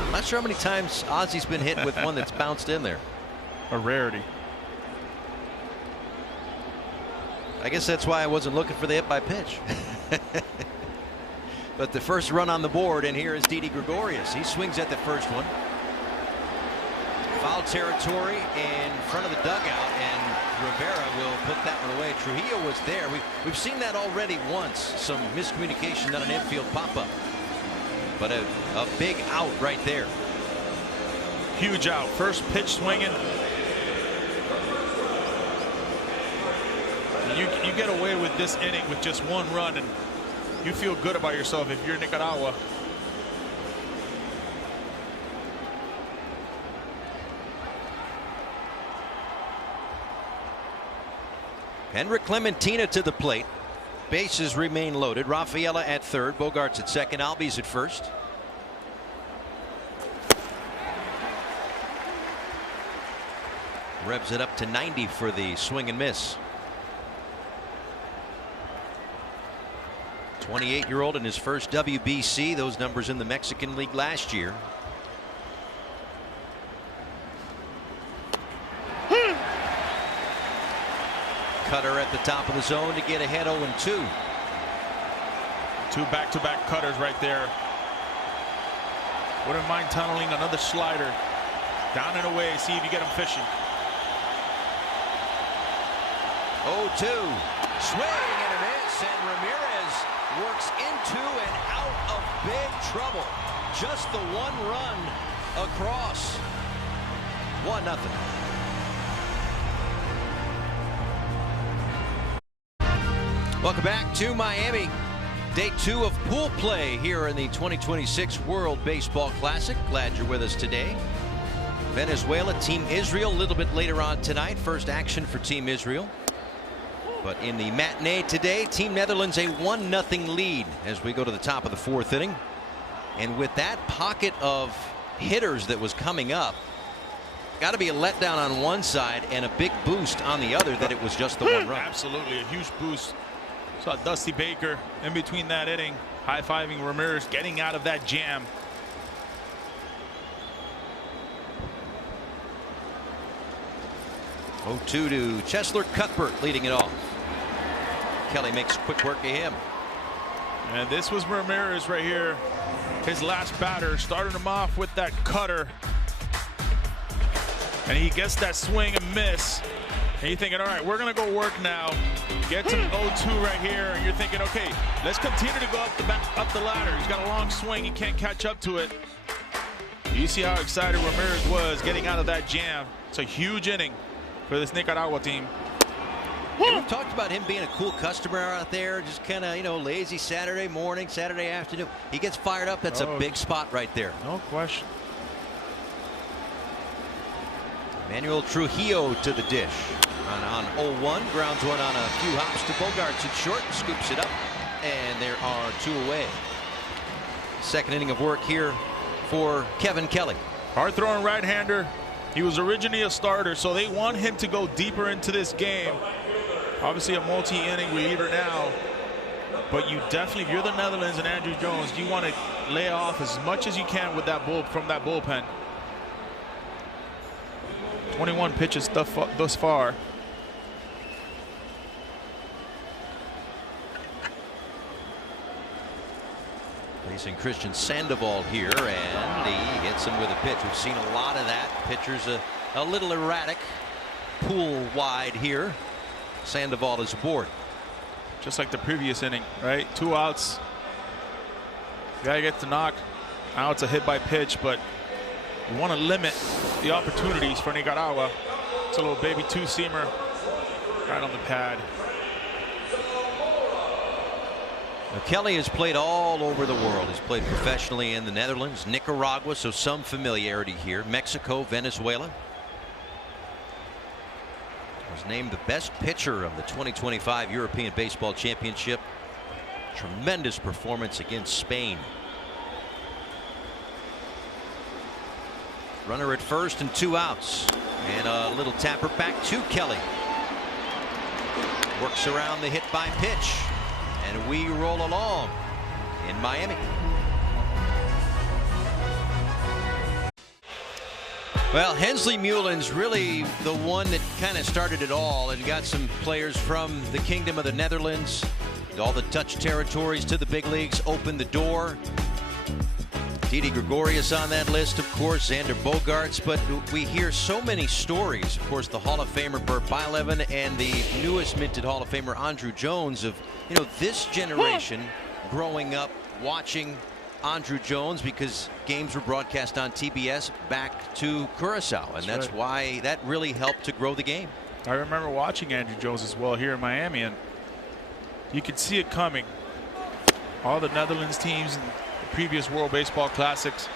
I'm not sure how many times Ozzie's been hit with one that's bounced in there. A rarity. I guess that's why I wasn't looking for the hit by pitch. But the first run on the board, and here is Didi Gregorius. He swings at the first one. Foul territory in front of the dugout, and Rivera will put that one away. Trujillo was there. We've seen that already once, some miscommunication on an infield pop-up. But a big out right there. Huge out. First pitch swinging. You get away with this inning with just one run, and you feel good about yourself if you're Nicaragua. Henrik Clementina to the plate. Bases remain loaded. Rafaela at third. Bogarts at second. Albies at first. Revs it up to 90 for the swing and miss. 28-year-old in his first WBC. Those numbers in the Mexican League last year. Cutter at the top of the zone to get ahead 0-2. Two back-to-back cutters right there. Wouldn't mind tunneling another slider down and away. See if you get him fishing. 0-2. Swing and a miss, and Ramirez works into and out of big trouble. Just the one run across. 1-0. Welcome back to Miami. Day 2 of pool play here in the 2026 World Baseball Classic. Glad you're with us today. Venezuela, Team Israel, a little bit later on tonight. First action for Team Israel. But in the matinee today, Team Netherlands a 1-0 lead as we go to the top of the 4th inning. And with that pocket of hitters that was coming up, got to be a letdown on one side and a big boost on the other that it was just the one run. Absolutely, a huge boost. Saw Dusty Baker in between that inning, high-fiving Ramirez, getting out of that jam. Oh, 2 to Chesler Cuthbert leading it off. Kelly makes quick work of him. And this was Ramirez right here. His last batter, started him off with that cutter. And he gets that swing and miss. And you're thinking, all right, we're going to go work now. Get some 0-2 right here. And you're thinking, okay, let's continue to go up the ladder. He's got a long swing. He can't catch up to it. You see how excited Ramirez was getting out of that jam. It's a huge inning for this Nicaragua team. Yeah, we've talked about him being a cool customer out there, just kind of, you know, lazy Saturday morning, Saturday afternoon. He gets fired up. That's a big spot right there. No question. Manuel Trujillo to the dish. On 0-1, grounds one on a few hops to Bogarts at short, scoops it up, and there are 2 away. Second inning of work here for Kevin Kelly. Hard throwing right-hander. He was originally a starter, so they want him to go deeper into this game. Obviously a multi-inning reliever now, but you definitely, if you're the Netherlands and Andrew Jones, you want to lay off as much as you can with that from that bullpen. 21 pitches thus far. Facing Christian Sandoval here, and he hits him with a pitch. We've seen a lot of that. Pitcher's a little erratic. Pool wide here. Sandoval is aboard. Just like the previous inning, right? 2 outs. You gotta get the knock. Now it's a hit by pitch, but you want to limit the opportunities for Nicaragua. It's a little baby 2-seamer right on the pad. Now, Kelly has played all over the world. He's played professionally in the Netherlands, Nicaragua, so some familiarity here. Mexico, Venezuela. Was named the best pitcher of the 2025 European Baseball Championship. Tremendous performance against Spain. Runner at first and 2 outs. And a little tapper back to Kelly. Works around the hit by pitch. And we roll along in Miami. Well, Hensley Meulen's really the one that kind of started it all and got some players from the Kingdom of the Netherlands, all the Dutch territories to the big leagues, opened the door. Didi Gregorius on that list, of course, Xander Bogaerts, but we hear so many stories. Of course, the Hall of Famer Bert Blyleven and the newest minted Hall of Famer Andrew Jones of, you know, this generation growing up watching Andrew Jones because games were broadcast on TBS back to Curacao, and that's why that really helped to grow the game. I remember watching Andrew Jones as well here in Miami, and you could see it coming. All the Netherlands teams and the previous World Baseball Classics.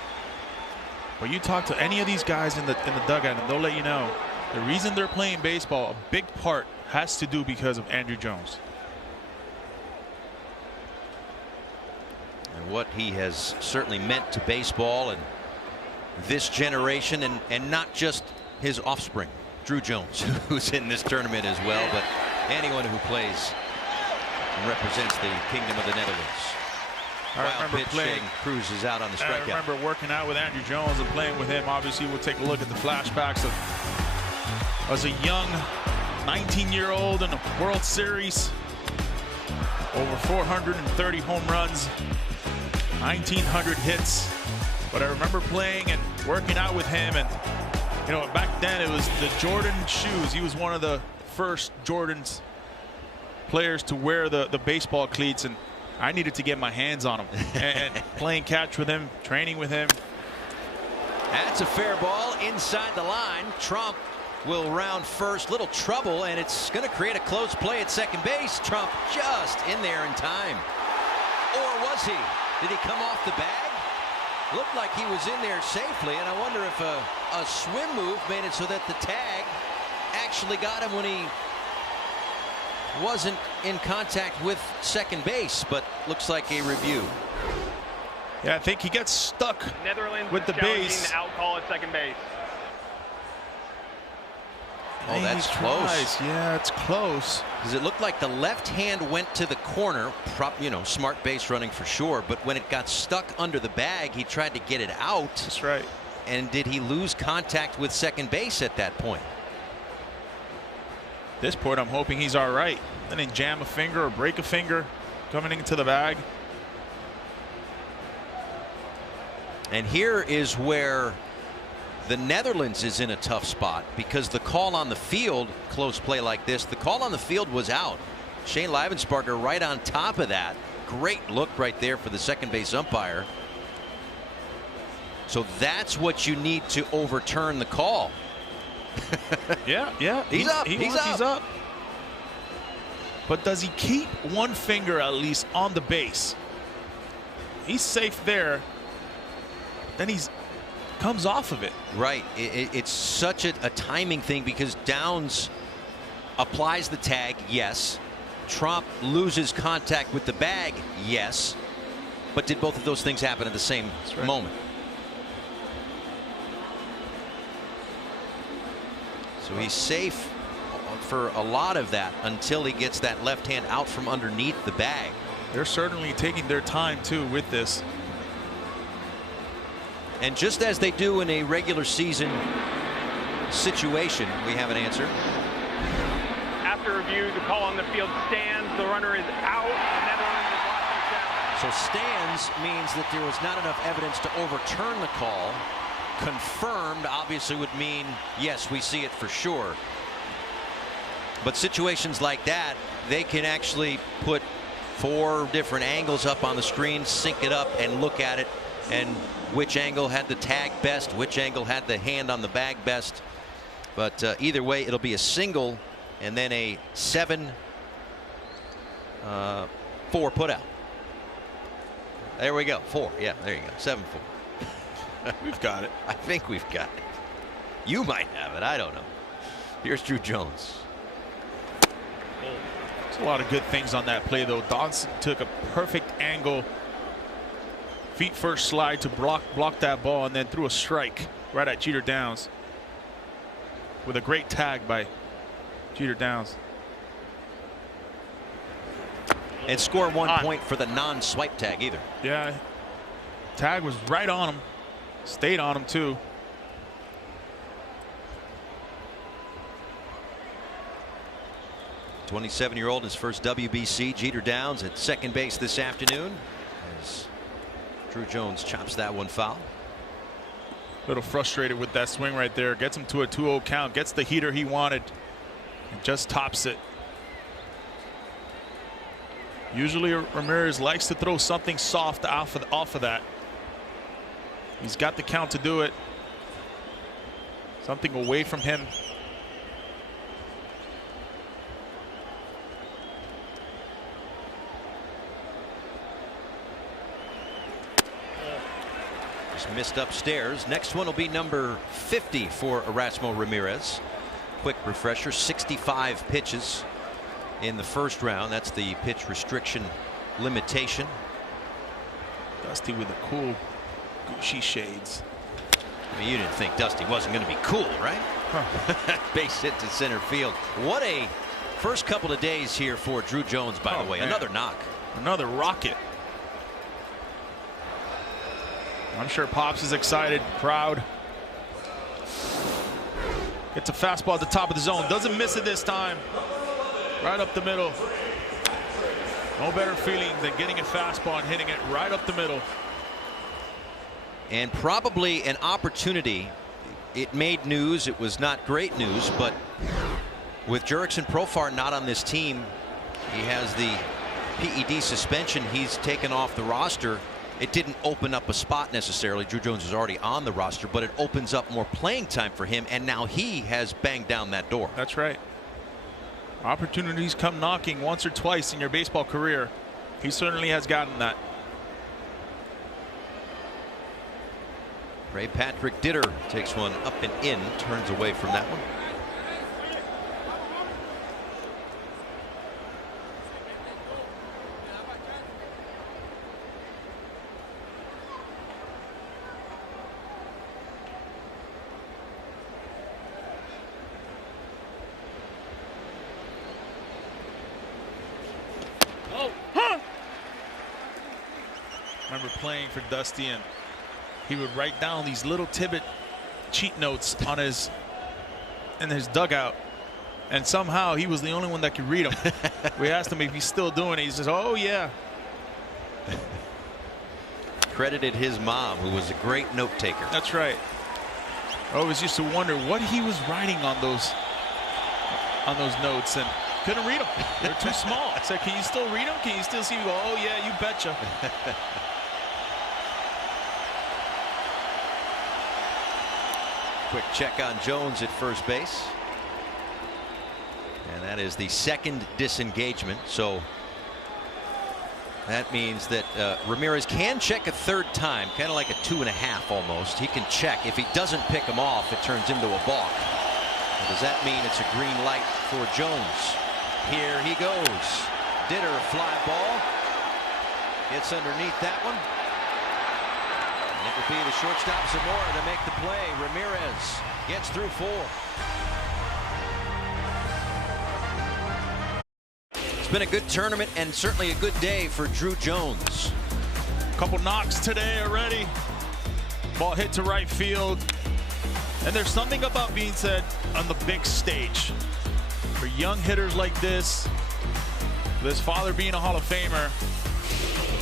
But you talk to any of these guys in the dugout, and they'll let you know the reason they're playing baseball, a big part has to do because of Andrew Jones. And what he has certainly meant to baseball and this generation, and not just his offspring, Drew Jones, who's in this tournament as well, but anyone who plays and represents the Kingdom of the Netherlands. Wild pitch, and Cruz is out on the strikeout. I remember working out with Andrew Jones and playing with him. Obviously, we'll take a look at the flashbacks of as a young 19-year-old in the World Series, over 430 home runs, 1,900 hits. But I remember playing and working out with him, and you know, back then it was the Jordan shoes. He was one of the first Jordan's players to wear the baseball cleats, and I needed to get my hands on him. and playing catch with him, training with him. That's a fair ball inside the line. Trump will round first. Little trouble, and it's going to create a close play at second base. Trump just in there in time. Or was he? Did he come off the bag? Looked like he was in there safely, and I wonder if a swim move made it so that the tag actually got him when he wasn't in contact with second base, but looks like a review. Yeah, I think he gets stuck with the base. Out call at second base. Oh, that's close. Yeah, it's close. Because it looked like the left hand went to the corner. You know, smart base running for sure. But when it got stuck under the bag, he tried to get it out. That's right. And did he lose contact with second base at that point? At this point, I'm hoping he's all right. Then he jam a finger or break a finger coming into the bag. And here is where the Netherlands is in a tough spot, because the call on the field, close play like this, the call on the field was out. Shane Livensparker right on top of that. Great look right there for the second base umpire. So that's what you need to overturn the call. Yeah. He's up. He's up. But does he keep one finger at least on the base? He's safe there. Then he's comes off of it. Right. It's such a timing thing, because Downs applies the tag, yes. Trump loses contact with the bag, yes. But did both of those things happen at the same moment? So he's safe for a lot of that until he gets that left hand out from underneath the bag. They're certainly taking their time too with this. And just as they do in a regular season situation, we have an answer. After review, the call on the field stands. The runner is out. The Netherlands is watching that. So stands means that there was not enough evidence to overturn the call. Confirmed obviously would mean, yes, we see it for sure. But situations like that, they can actually put 4 different angles up on the screen, sync it up, and look at it, and which angle had the tag best, which angle had the hand on the bag best. But either way, it'll be a single and then a 7-4 putout. There we go. 4. Yeah, there you go. 7-4. We've got it. I think we've got it. You might have it. I don't know. Here's Drew Jones. There's a lot of good things on that play, though. Dodson took a perfect angle, feet first slide to block that ball, and then threw a strike right at Jeter Downs with a great tag by Jeter Downs. And score 1 point for the non-swipe tag either. Yeah, tag was right on him, stayed on him too. A 27-year-old in his first WBC, Jeter Downs at second base this afternoon, as Drew Jones chops that one foul. A little frustrated with that swing right there. Gets him to a 2-0 count. Gets the heater he wanted. And just tops it. Usually Ramirez likes to throw something soft off of that. He's got the count to do it. Something away from him. Missed upstairs. Next one will be number 50 for Erasmo Ramirez. quick refresher, 65 pitches in the first round. That's the pitch restriction limitation. Dusty with the cool Gucci shades. I mean, you didn't think Dusty wasn't going to be cool, right? Huh. Base hit to center field. What a first couple of days here for Drew Jones, by the way. Man. Another knock. Another rocket. I'm sure Pops is excited, proud. Gets a fastball at the top of the zone. Doesn't miss it this time. Right up the middle. No better feeling than getting a fastball and hitting it right up the middle. And probably an opportunity. It made news. It was not great news, but with Jurickson Profar not on this team, he has the PED suspension. He's taken off the roster. It didn't open up a spot necessarily. Drew Jones is already on the roster, but it opens up more playing time for him, and now he has banged down that door. That's right. Opportunities come knocking once or twice in your baseball career. He certainly has gotten that. Ray Patrick Ditter takes one up and in, turns away from that one. Remember playing for Dusty, and he would write down these little tidbit cheat notes on his dugout, and somehow he was the only one that could read them. We asked him if he's still doing it. He says, "Oh yeah." Credited his mom, who was a great note taker. That's right. I always used to wonder what he was writing on those notes, and couldn't read them. They're too small. I said, "Can you still read them? Can you still see?" Go, "Oh yeah, you betcha." Quick check on Jones at first base. And that is the second disengagement. So that means that Ramirez can check a third time, kind of like a 2.5 almost. He can check. If he doesn't pick him off, it turns into a balk. Well, does that mean it's a green light for Jones? Here he goes. Ditter, fly ball. Gets underneath that one. And it will be the shortstop Zamora to make the play. Ramirez gets through 4. It's been a good tournament and certainly a good day for Drew Jones. A couple knocks today already. Ball hit to right field. And there's something about being said on the big stage. For young hitters like this, with his father being a Hall of Famer,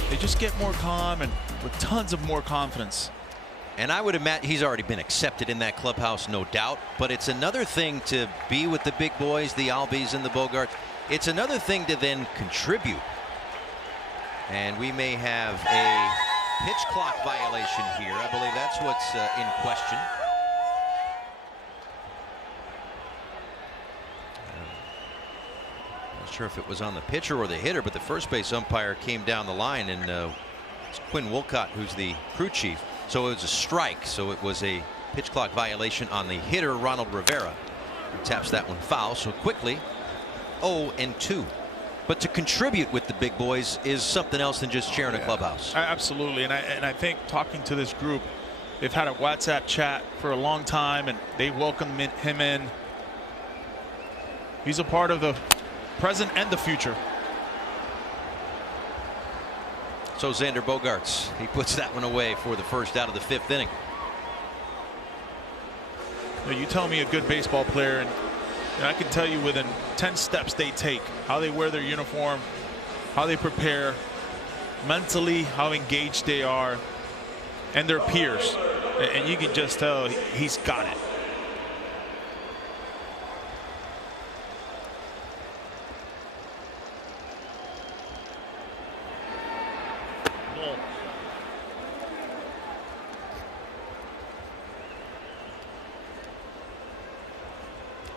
they just get more calm and with tons of more confidence. And I would imagine he's already been accepted in that clubhouse, no doubt. But it's another thing to be with the big boys, the Albies and the Bogarts. It's another thing to then contribute. And we may have a pitch clock violation here. I believe that's what's in question. Not sure if it was on the pitcher or the hitter, but the first base umpire came down the line, and it's Quinn Wolcott, who's the crew chief. So it was a strike. So it was a pitch clock violation on the hitter, Ronald Rivera, who taps that one foul. So quickly 0-2. But to contribute with the big boys is something else than just sharing a clubhouse. Absolutely. And I think talking to this group, they've had a WhatsApp chat for a long time, and they welcome him in. He's a part of the present and the future. So Xander Bogaerts, he puts that one away for the first out of the 5th inning. You tell me a good baseball player, and I can tell you within 10 steps they take, how they wear their uniform, how they prepare, mentally how engaged they are, and their peers. And you can just tell he's got it.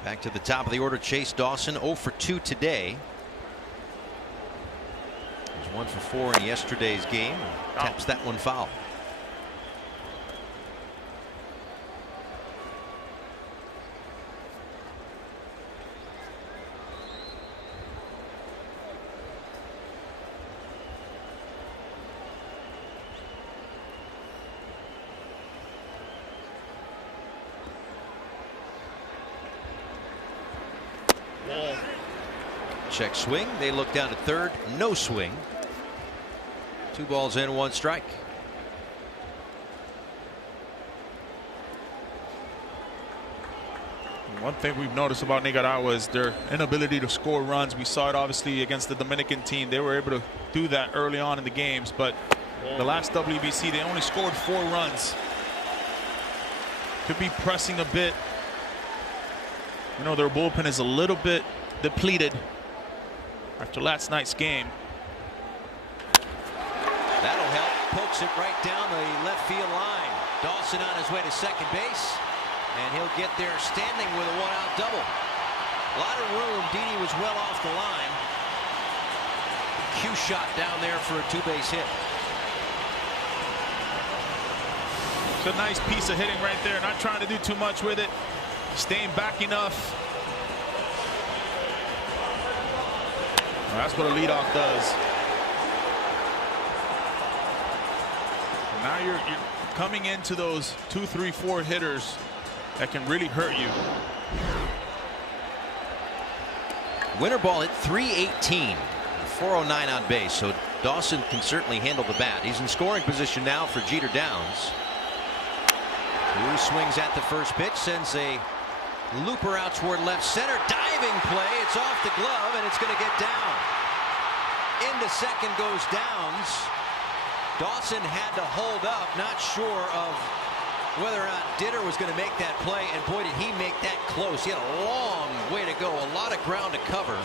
Back to the top of the order, Chase Dawson, 0 for 2 today. He was 1 for 4 in yesterday's game. Taps that one foul. check swing. They look down at third. No swing. 2 balls in, 1 strike. One thing we've noticed about Nicaragua is their inability to score runs. We saw it obviously against the Dominican team. They were able to do that early on in the games, but the last WBC they only scored 4 runs. Could be pressing a bit. You know, their bullpen is a little bit depleted after last night's game. That'll help. Pokes it right down the left field line. Dawson on his way to second base, and he'll get there standing with a 1-out double. A lot of room. Didi was well off the line. Cue shot down there for a 2-base hit. It's a nice piece of hitting right there. Not trying to do too much with it. Staying back enough. Well, that's what a leadoff does. Now you're coming into those 2, 3, 4 hitters that can really hurt you. Winter ball hit .318, 409 on base, so Dawson can certainly handle the bat. He's in scoring position now for Jeter Downs. Who swings at the first pitch, sends a looper out toward left center. Diving play. It's off the glove, and it's going to get down. Into second goes Downs. Dawson had to hold up, not sure of whether or not Ditter was going to make that play, and boy did he make that close. He had a long way to go, a lot of ground to cover.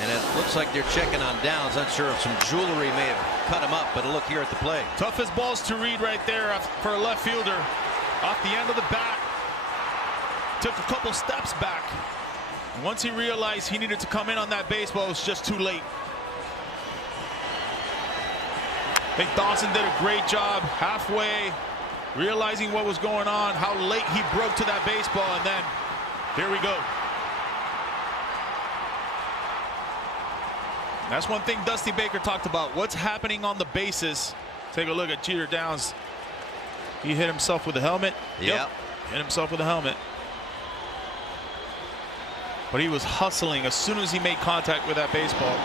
And it looks like they're checking on Downs. Not sure if some jewelry may have cut him up, but a look here at the play. Toughest balls to read right there for a left fielder. Off the end of the bat. Took a couple steps back. Once he realized he needed to come in on that baseball, it was just too late. I think Dawson did a great job halfway, realizing what was going on, how late he broke to that baseball, and then here we go. That's one thing Dusty Baker talked about. What's happening on the bases? Take a look at Jeter Downs. He hit himself with the helmet. Yep. Hit himself with the helmet. But he was hustling as soon as he made contact with that baseball.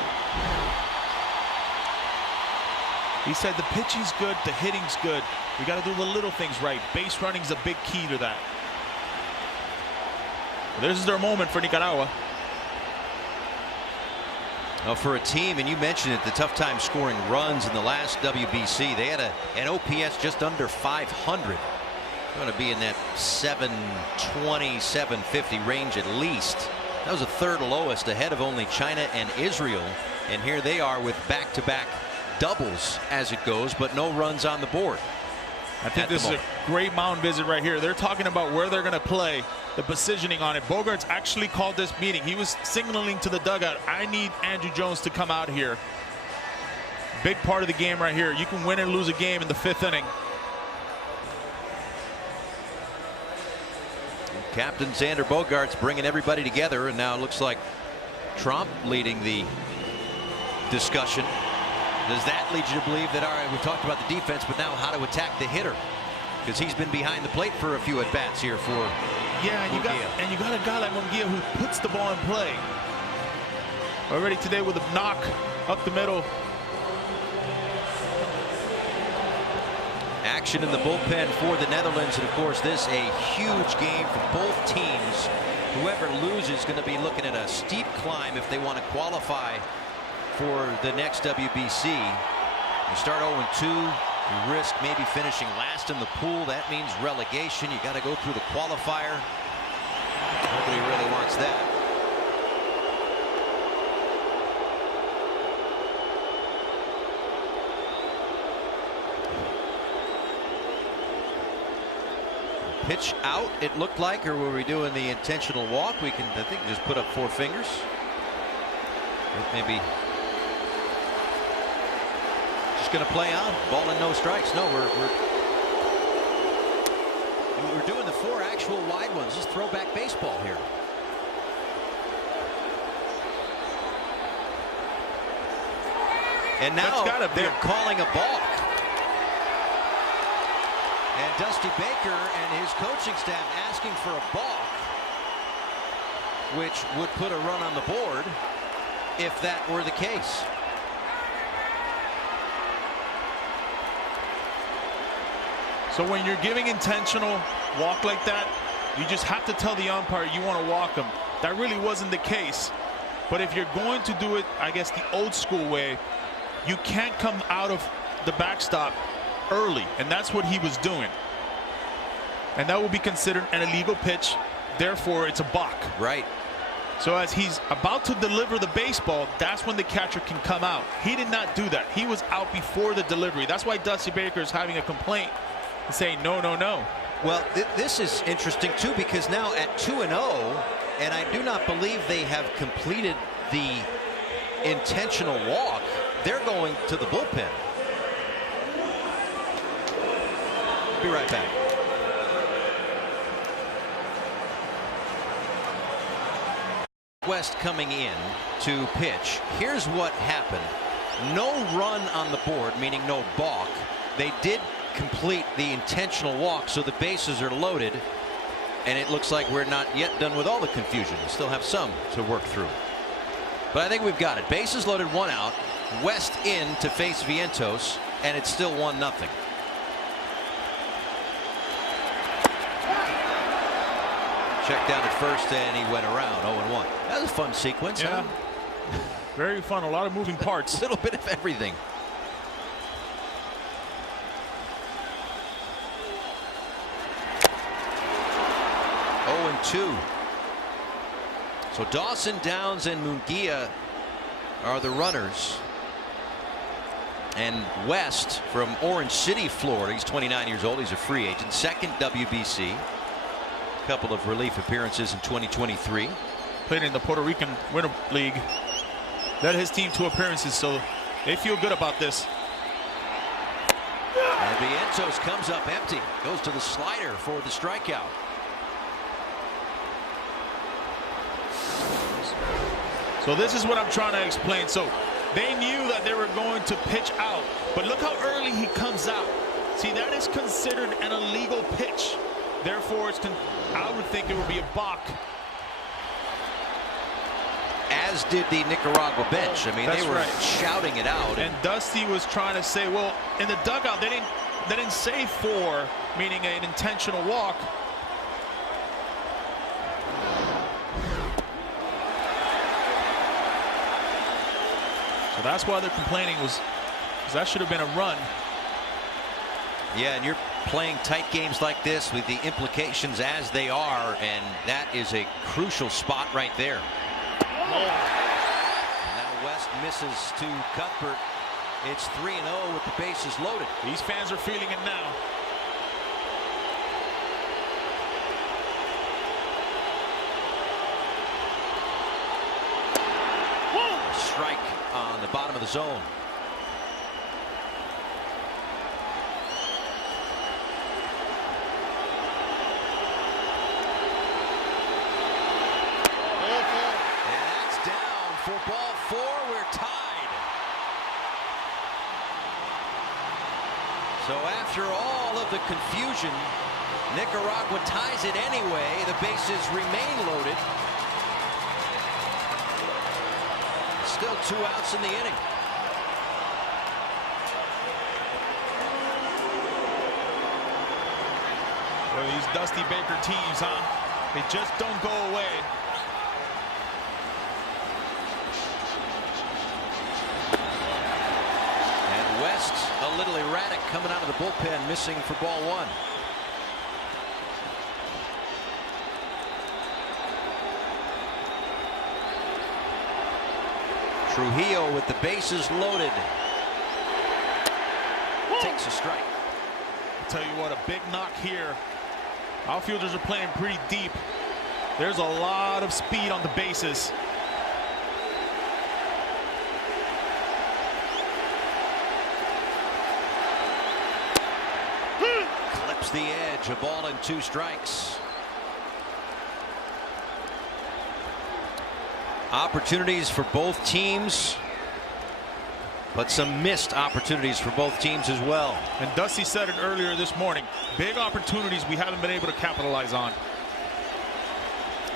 He said the pitching's good, the hitting's good. We got to do the little things right. Base running's a big key to that. This is their moment for Nicaragua. Well, for a team, and you mentioned it, the tough time scoring runs in the last WBC. They had an OPS just under 500. Going to be in that 720, 750 range at least. That was the third lowest, ahead of only China and Israel. And here they are with back-to-back doubles as it goes, but no runs on the board. I think this is a great mound visit right here. They're talking about where they're going to play, the positioning on it. Bogarts actually called this meeting. He was signaling to the dugout, I need Andrew Jones to come out here. Big part of the game right here. You can win and lose a game in the 5th inning. Captain Xander Bogaerts bringing everybody together, and now it looks like Trump leading the discussion. Does that lead you to believe that, all right, we've talked about the defense, but now how to attack the hitter? Because he's been behind the plate for a few at-bats here for and you got a guy like Munguia who puts the ball in play. Already today with a knock up the middle. Action in the bullpen for the Netherlands, and of course this a huge game for both teams. Whoever loses is going to be looking at a steep climb if they want to qualify for the next WBC. You start 0-2, you risk maybe finishing last in the pool. That means relegation. You got to go through the qualifier. Nobody really wants that. Pitch out, it looked like, or were we doing the intentional walk? We can, I think, just put up 4 fingers. Maybe just going to play on. Ball and no strikes. No, we're doing the 4 actual wide ones. Just throwback baseball here. And now they're calling a balk. And Dusty Baker and his coaching staff asking for a balk, which would put a run on the board if that were the case. So when you're giving intentional walk like that, you just have to tell the umpire you want to walk him. That really wasn't the case. But if you're going to do it, I guess, the old school way, you can't come out of the backstop early, and that's what he was doing. And that will be considered an illegal pitch. Therefore, it's a balk. Right. So as he's about to deliver the baseball, that's when the catcher can come out. He did not do that. He was out before the delivery. That's why Dusty Baker is having a complaint and saying no, no, no. Well, this is interesting too, because now at 2-0, and I do not believe they have completed the intentional walk, they're going to the bullpen. Be right back. West coming in to pitch. Here's what happened. No run on the board, meaning no balk. They did complete the intentional walk, so the bases are loaded, and it looks like we're not yet done with all the confusion. We still have some to work through, but I think we've got it. Bases loaded, 1 out. West in to face Vientos, and it's still 1-0. Checked out at first, and he went around 0-1. That was a fun sequence. Yeah. Huh? Very fun. A lot of moving parts. A little bit of everything. Two. So Dawson, Downs, and Munguia are the runners. And West from Orange City, Florida. He's 29 years old. He's a free agent. Second WBC. A couple of relief appearances in 2023. Played in the Puerto Rican Winter League. Led his team to appearances, so they feel good about this. And Vientos comes up empty. Goes to the slider for the strikeout. So this is what I'm trying to explain. So they knew that they were going to pitch out, but look how early he comes out. See, that is considered an illegal pitch. Therefore, I would think it would be a balk. As did the Nicaragua bench. I mean, That's they were right. shouting it out. And Dusty was trying to say, well, in the dugout, they didn't say 4, meaning an intentional walk. So that's why they're complaining, was that should have been a run. Yeah, and you're playing tight games like this with the implications as they are, and that is a crucial spot right there. And now West misses to Cuthbert. It's 3-0 with the bases loaded. These fans are feeling it now. Strike on the bottom of the zone. And that's down for ball 4. We're tied. So after all of the confusion, Nicaragua ties it anyway. The bases remain loaded. Still 2 outs in the inning. Well, these Dusty Baker teams, huh? They just don't go away. And West a little erratic coming out of the bullpen, missing for ball 1. Trujillo with the bases loaded. Takes a strike. I'll tell you what, a big knock here. Outfielders are playing pretty deep. There's a lot of speed on the bases. Clips the edge, a ball and 2 strikes. Opportunities for both teams, but some missed opportunities for both teams as well. And Dusty said it earlier this morning. Big opportunities we haven't been able to capitalize on.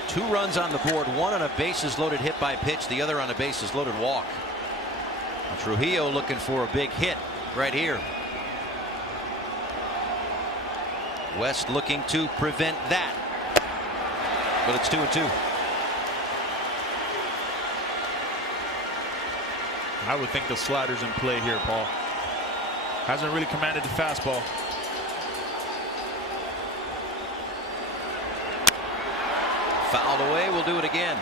2 runs on the board, one on a bases loaded hit by pitch, the other on a bases loaded walk. Trujillo looking for a big hit right here. West looking to prevent that, but it's 2-2. I would think the slider's in play here, Paul. Hasn't really commanded the fastball. Fouled away, we'll do it again.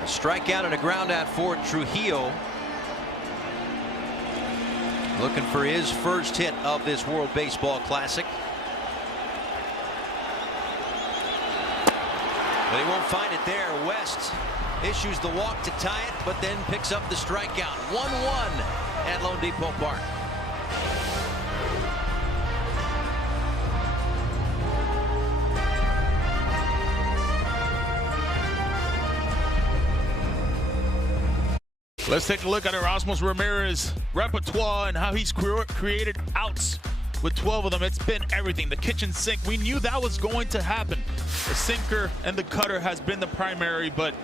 A strikeout and a ground out for Trujillo. Looking for his first hit of this World Baseball Classic. But he won't find it there. West issues the walk to tie it, but then picks up the strikeout. 1-1 at Lone Depot Park. Let's take a look at Erasmus Ramirez repertoire and how he's created outs with 12 of them. It's been everything. The kitchen sink. We knew that was going to happen. The sinker and the cutter has been the primary, but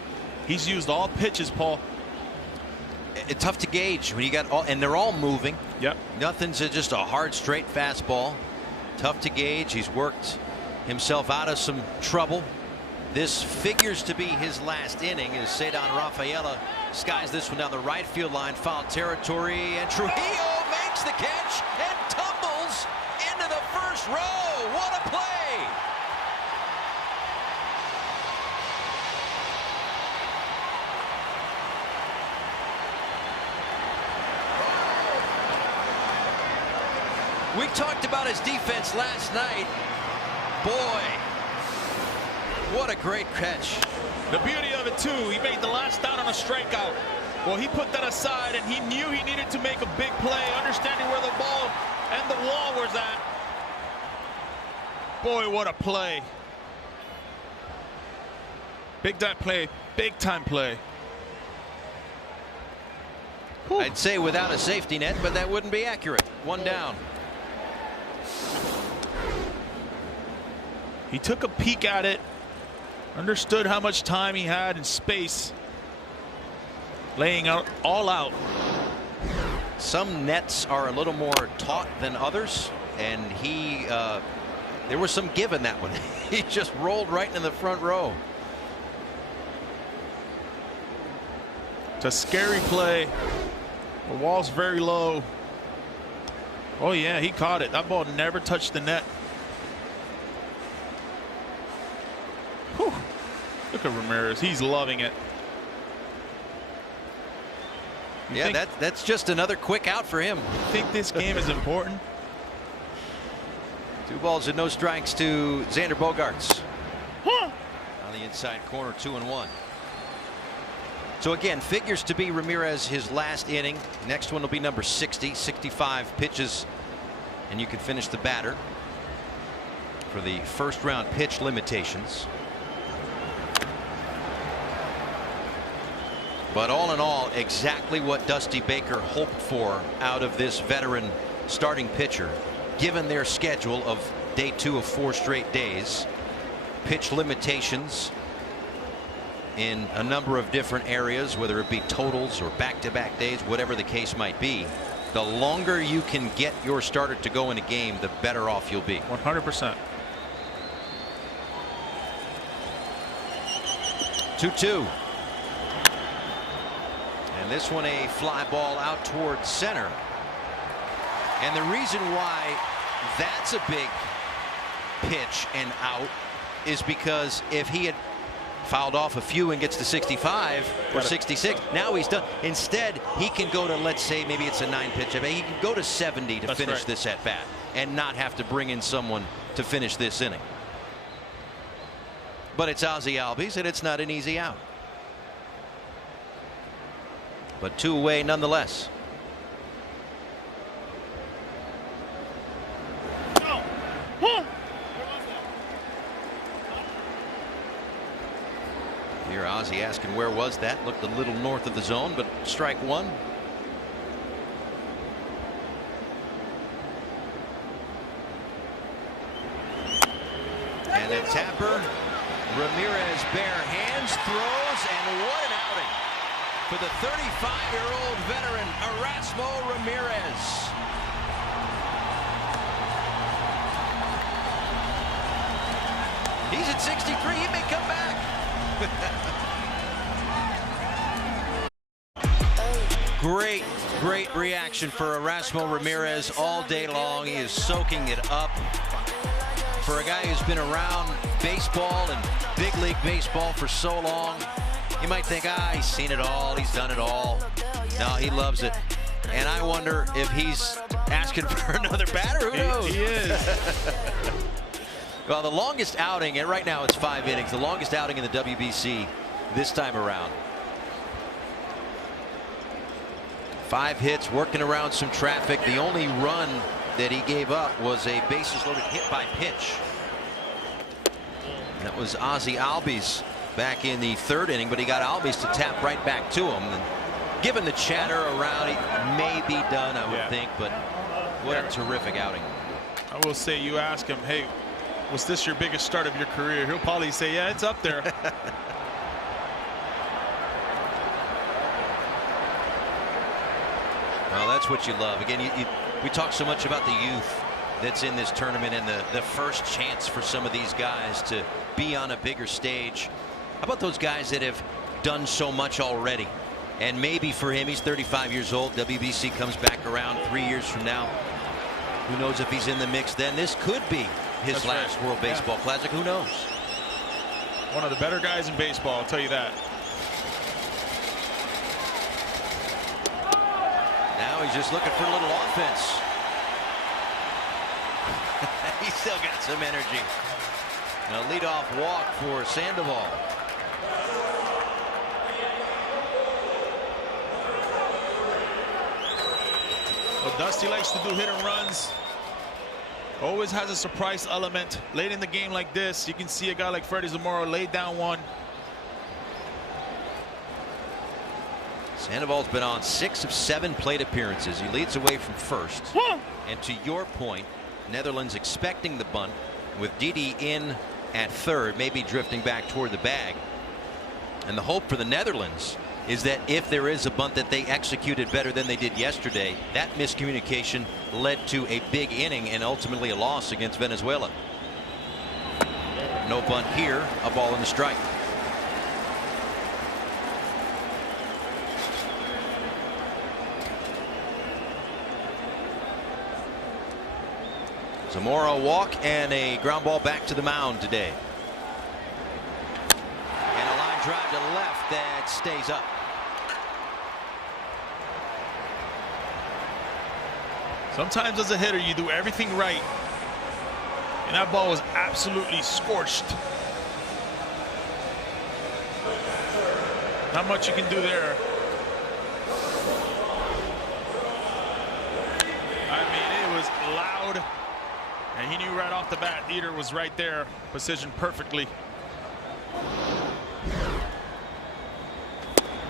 he's used all pitches, Paul. It's tough to gauge when you got all, and they're all moving. Yep. Nothing's just a hard, straight fastball. Tough to gauge. He's worked himself out of some trouble. This figures to be his last inning as Cedon Rafaela skies this one down the right field line, foul territory, and Trujillo makes the catch and tumbles into the first row. What a play! We talked about his defense last night. Boy, what a great catch. The beauty of it, too, he made the last out on a strikeout. Well, he put that aside, and he knew he needed to make a big play, understanding where the ball and the wall was at. Boy, what a play. Big time play, big time play. Whew. I'd say without a safety net, but that wouldn't be accurate. One down. He took a peek at it, understood how much time he had and space, laying out all out. Some nets are a little more taut than others, and there was some give in that one. He just rolled right into the front row. It's a scary play. The wall's very low. Oh yeah, he caught it. That ball never touched the net. Whew. Look at Ramirez. He's loving it. Yeah, that's just another quick out for him. You think this game is important? 2 balls and no strikes to Xander Bogaerts. On the inside corner, 2-1. So again, figures to be Ramirez his last inning. Next one will be number 60, 65 pitches, and you can finish the batter for the first round pitch limitations. But all in all, exactly what Dusty Baker hoped for out of this veteran starting pitcher, given their schedule of day 2 of 4 straight days. Pitch limitations in a number of different areas, whether it be totals or back-to-back days, whatever the case might be. The longer you can get your starter to go in a game, the better off you'll be. 100%. 2-2. And this one a fly ball out towards center. And the reason why that's a big pitch and out is because if he had fouled off a few and gets to 65 or 66, now he's done. Instead, he can go to, let's say maybe it's a 9-pitch, he can go to 70 to finish this at bat and not have to bring in someone to finish this inning. But it's Ozzie Albies, and it's not an easy out. But 2 away nonetheless. Here Ozzie asking where was that. Looked a little north of the zone, but strike one. And the tapper, Ramirez, bare hands, throws, and what an outing for the 35-year-old veteran Erasmo Ramirez. He's at 63. He may come back. Great reaction for Erasmo Ramirez all day long. He is soaking it up. For a guy who's been around baseball and big league baseball for so long, you might think, he's seen it all, he's done it all. No, he loves it. And I wonder if he's asking for another batter. Who knows? He is. Well, the longest outing, and right now it's 5 innings, the longest outing in the WBC this time around. 5 hits, working around some traffic. The only run that he gave up was a bases loaded hit by pitch. That was Ozzie Albies back in the 3rd inning, but he got Albies to tap right back to him. And given the chatter around, he may be done, I would think, but what a terrific outing. I will say, you ask him, hey, was this your biggest start of your career? He'll probably say, yeah, it's up there. Well, that's what you love. Again, we talk so much about the youth that's in this tournament and the first chance for some of these guys to be on a bigger stage. How about those guys that have done so much already? And maybe for him, he's 35 years old. WBC comes back around 3 years from now. Who knows if he's in the mix then? This could be his last World Baseball Classic. Who knows? One of the better guys in baseball, I'll tell you that. Now he's just looking for a little offense. He's still got some energy. And a leadoff walk for Sandoval. Well, Dusty likes to do hit and runs. Always has a surprise element. Late in the game like this, you can see a guy like Freddie Zamora lay down one. Sandoval's been on 6 of 7 plate appearances. He leads away from first. And to your point, Netherlands expecting the bunt with Didi in at third, maybe drifting back toward the bag. And the hope for the Netherlands is that if there is a bunt that they executed better than they did yesterday, that miscommunication led to a big inning and ultimately a loss against Venezuela. No bunt here, a ball in the strike. Zamora a walk and a ground ball back to the mound today. And a line drive to left that stays up. Sometimes as a hitter, you do everything right. And that ball was absolutely scorched. Not much you can do there. I mean, it was loud. And he knew right off the bat, Dieter was right there, positioned perfectly.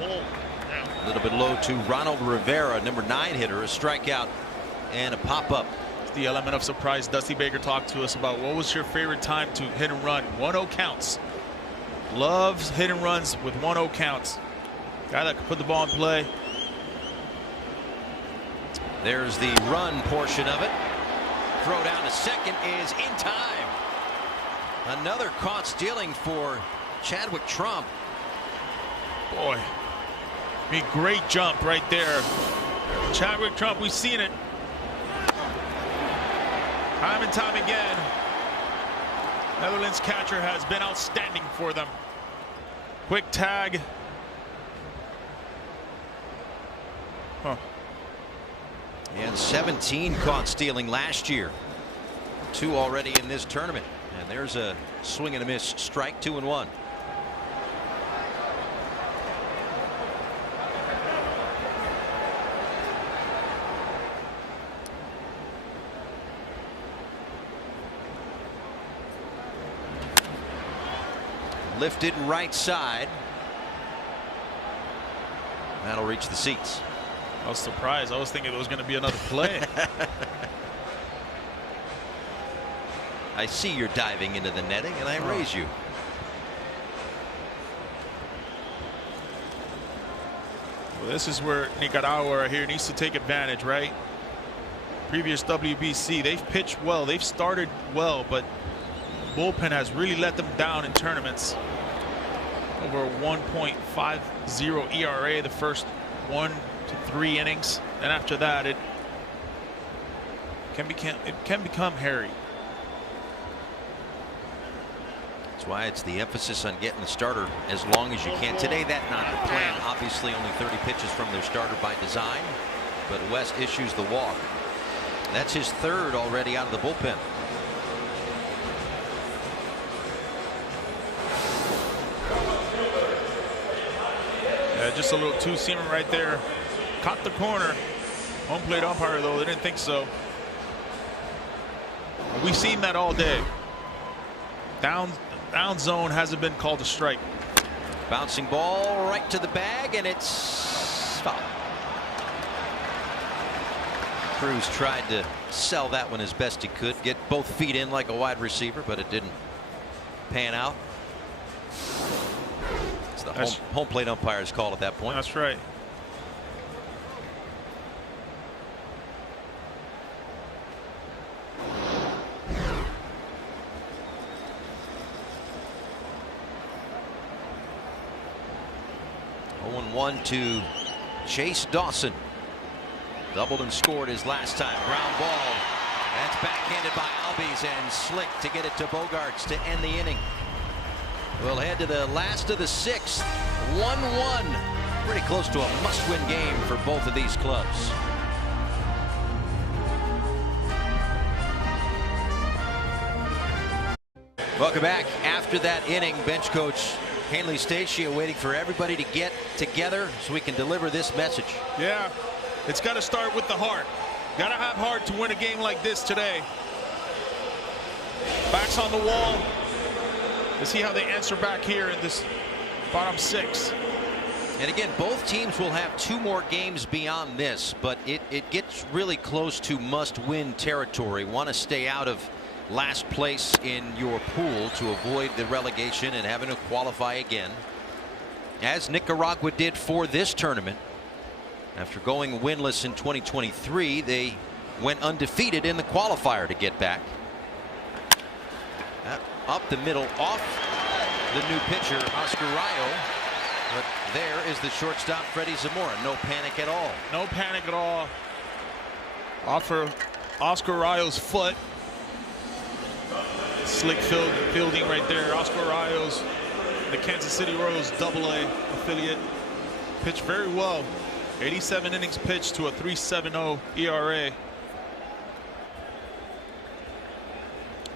A little bit low to Ronald Rivera, number 9 hitter, a strikeout and a pop-up. The element of surprise. Dusty Baker talked to us about what was your favorite time to hit and run. 1-0 counts. Loves hit and runs with 1-0 counts. Guy that could put the ball in play. There's the run portion of it. Throw down to second is in time. Another caught stealing for Chadwick Trump. Boy, I mean, great jump right there. Chadwick Trump, we've seen it time and time again. Netherlands catcher has been outstanding for them. Quick tag. And 17 caught stealing last year. 2 already in this tournament. And there's a swing and a miss strike, 2-1. Lifted right side. That'll reach the seats. I was surprised. I was thinking it was going to be another play. I see you're diving into the netting, and I raise you. Well, this is where Nicaragua right here needs to take advantage, right? Previous WBC, they've pitched well, they've started well, but bullpen has really let them down in tournaments. Over a 1.50 ERA the first 1 to 3 innings, and after that it can become hairy. That's why it's the emphasis on getting the starter as long as you can. Today, that's not the plan. Obviously, only 30 pitches from their starter by design, but West issues the walk. That's his third already out of the bullpen. Just a little two-seamer right there. Caught the corner. Home plate umpire, though, they didn't think so. We've seen that all day. Down zone hasn't been called a strike. Bouncing ball right to the bag, and it's foul. Cruz tried to sell that one as best he could, get both feet in like a wide receiver, but it didn't pan out. It's the home plate umpire's call at that point. That's right. One to Chase Dawson. Doubled and scored his last time. Ground ball. That's backhanded by Albies and Slick to get it to Bogaerts to end the inning. We'll head to the last of the 6th. 1-1. Pretty close to a must-win game for both of these clubs. Welcome back. After that inning, bench coach Hanley Stacia waiting for everybody to get together so we can deliver this message. Yeah, it's got to start with the heart. Got to have heart to win a game like this today. Backs on the wall. Let's see how they answer back here in this bottom 6. And again, both teams will have 2 more games beyond this, but it gets really close to must-win territory. Want to stay out of last place in your pool to avoid the relegation and having to qualify again, as Nicaragua did for this tournament. After going winless in 2023, they went undefeated in the qualifier to get back. Up the middle, off the new pitcher Oscar Rayo, but there is the shortstop Freddie Zamora. No panic at all. No panic at all. Off for Oscar Rayo's foot. Slick fielding right there. Oscar Rayos, the Kansas City Royals AA affiliate, pitched very well. 87 innings pitched to a 3.70 ERA.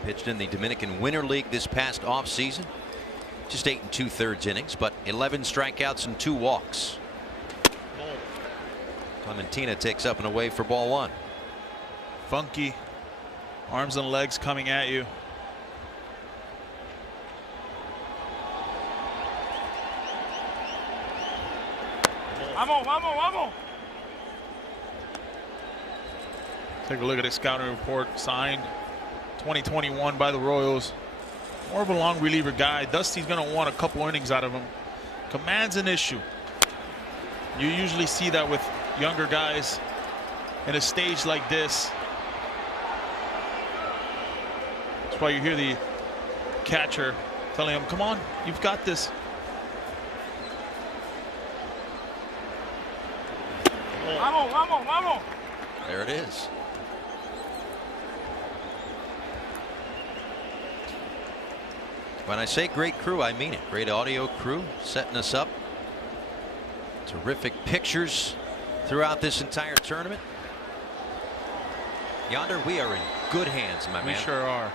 Pitched in the Dominican Winter League this past offseason. Just 8 2/3 innings, but 11 strikeouts and 2 walks. Clementina takes up and away for ball 1. Funky arms and legs coming at you. Vamos, vamos, vamos. Take a look at his scouting report. Signed 2021 by the Royals. More of a long reliever guy. Dusty's going to want a couple innings out of him. Command's an issue. You usually see that with younger guys in a stage like this. That's why you hear the catcher telling him, come on, you've got this. Vamos, vamos, vamos. There it is. When I say great crew, I mean it. Great audio crew setting us up. Terrific pictures throughout this entire tournament. Yonder, we are in good hands, my man. We sure are.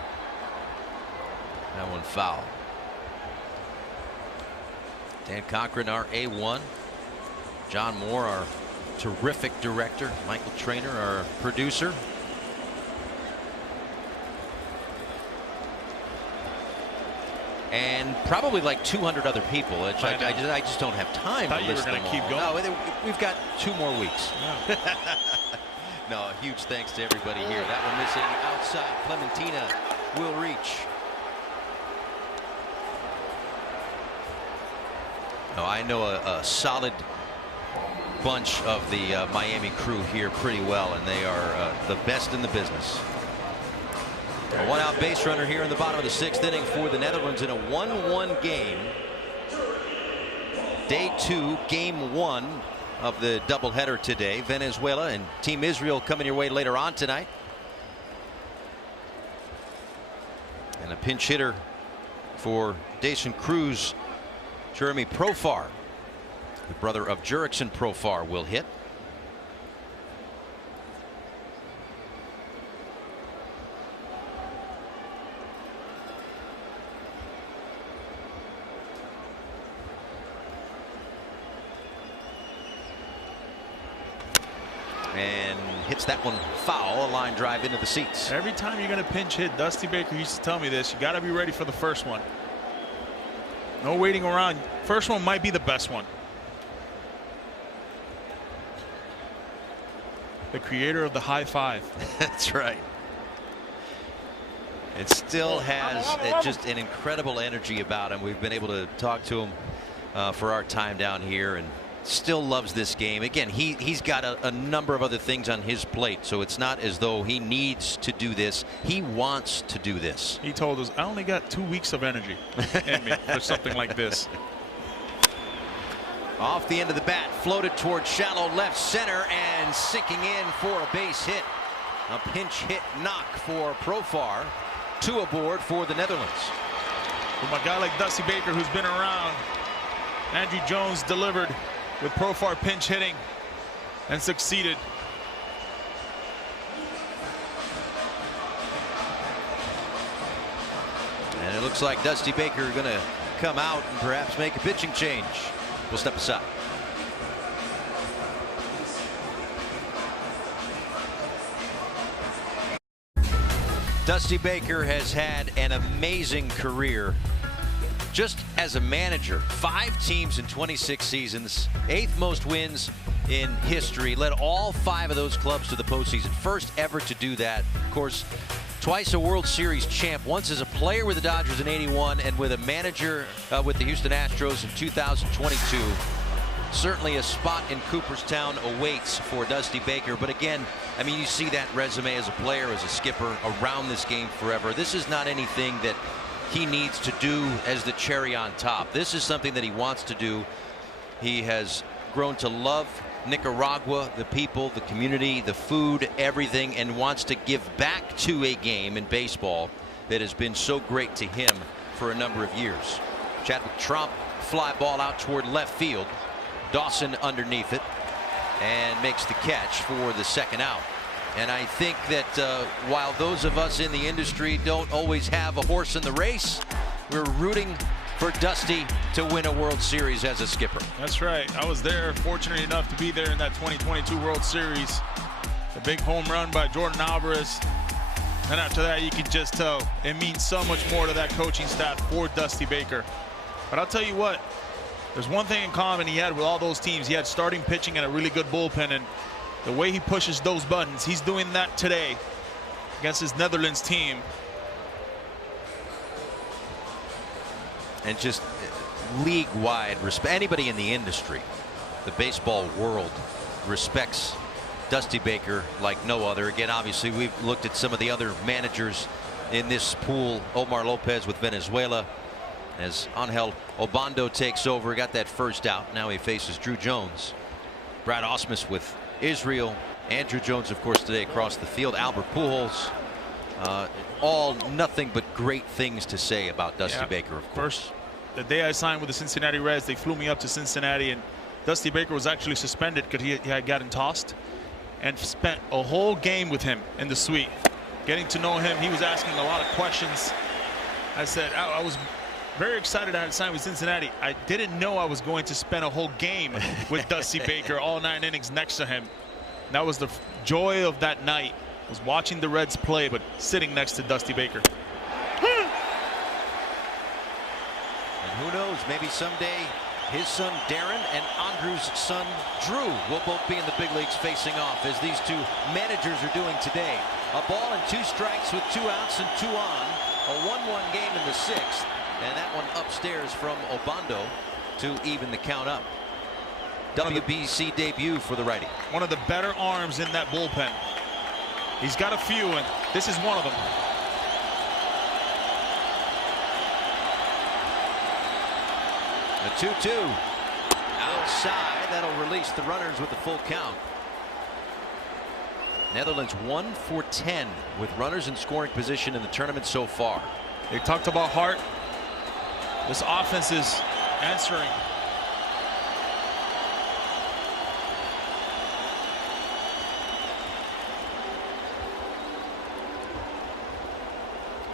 That one foul. Dan Cochran, our A1. John Moore, our terrific director. Michael Trainer, our producer. and probably like 200 other people. It's like, I just don't have time to list them all. Keep going. No, we've got 2 more weeks. Yeah. No, a huge thanks to everybody here. That one missing outside. Clementina will reach. No, I know a solid bunch of the Miami crew here pretty well, and they are the best in the business. A 1-out base runner here in the bottom of the 6th inning for the Netherlands in a 1-1 game. Day 2, game 1 of the doubleheader today. Venezuela and Team Israel coming your way later on tonight. And a pinch hitter for Dacian Cruz, Jeremy Profar, the brother of Jurickson Profar, will hit. And hits that one foul, a line drive into the seats. Every time you're going to pinch hit, Dusty Baker used to tell me this, you got to be ready for the first one. No waiting around. First one might be the best one. The creator of the high five. That's right. It still has just an incredible energy about him. We've been able to talk to him for our time down here, and still loves this game. Again, he's got a number of other things on his plate, so it's not as though he needs to do this. He wants to do this. He told us, I only got 2 weeks of energy in me for something like this. Off the end of the bat, floated toward shallow left center and sinking in for a base hit. A pinch hit knock for Profar. 2 aboard for the Netherlands. From a guy like Dusty Baker, who's been around, Andrew Jones delivered with Profar pinch hitting and succeeded. And it looks like Dusty Baker going to come out and perhaps make a pitching change. We'll step aside. Dusty Baker has had an amazing career just as a manager. 5 teams in 26 seasons, 8th most wins in history, led all 5 of those clubs to the postseason. First ever to do that. Of course, twice a World Series champ, once as a player with the Dodgers in '81 and with a manager with the Houston Astros in 2022. Certainly a spot in Cooperstown awaits for Dusty Baker. But again, I mean, you see that resume as a player, as a skipper, around this game forever. This is not anything that he needs to do as the cherry on top. This is something that he wants to do. He has grown to love Nicaragua, the people, the community, the food, everything, and wants to give back to a game in baseball that has been so great to him for a number of years. Chadwick Trump, fly ball out toward left field. Dawson underneath it and makes the catch for the 2nd out. And I think that while those of us in the industry don't always have a horse in the race, we're rooting for Dusty to win a World Series as a skipper. That's right. I was there, fortunate enough to be there in that 2022 World Series. The big home run by Jordan Alvarez. And after that, you can just tell it means so much more to that coaching staff for Dusty Baker. But I'll tell you what, there's one thing in common he had with all those teams. He had starting pitching and a really good bullpen, and the way he pushes those buttons, he's doing that today against his Netherlands team. And just league-wide respect. Anybody in the industry, the baseball world, respects Dusty Baker like no other. Again, obviously, we've looked at some of the other managers in this pool. Omar Lopez with Venezuela. As Angel Obando takes over, got that first out. Now he faces Drew Jones. Brad Ausmus with Israel. Andrew Jones, of course, today across the field. Albert Pujols. All nothing but great things to say about Dusty Baker, of course. First, the day I signed with the Cincinnati Reds, they flew me up to Cincinnati, and Dusty Baker was actually suspended because he had gotten tossed, and spent a whole game with him in the suite. Getting to know him, he was asking a lot of questions. I said, I was very excited I had signed with Cincinnati. I didn't know I was going to spend a whole game with Dusty Baker, all 9 innings next to him. That was the joy of that night, was watching the Reds play, but sitting next to Dusty Baker. who knows, maybe someday his son Darren and Andrew's son Drew will both be in the big leagues facing off, as these two managers are doing today. A ball and 2 strikes with 2 outs and 2 on. A 1-1 game in the 6th, and that one upstairs from Obando to even the count up. WBC debut for the righty. One of the better arms in that bullpen. He's got a few, and this is one of them. The 2-2 outside. That'll release the runners with the full count. Netherlands 1 for 10 with runners in scoring position in the tournament so far. They talked about heart. This offense is answering.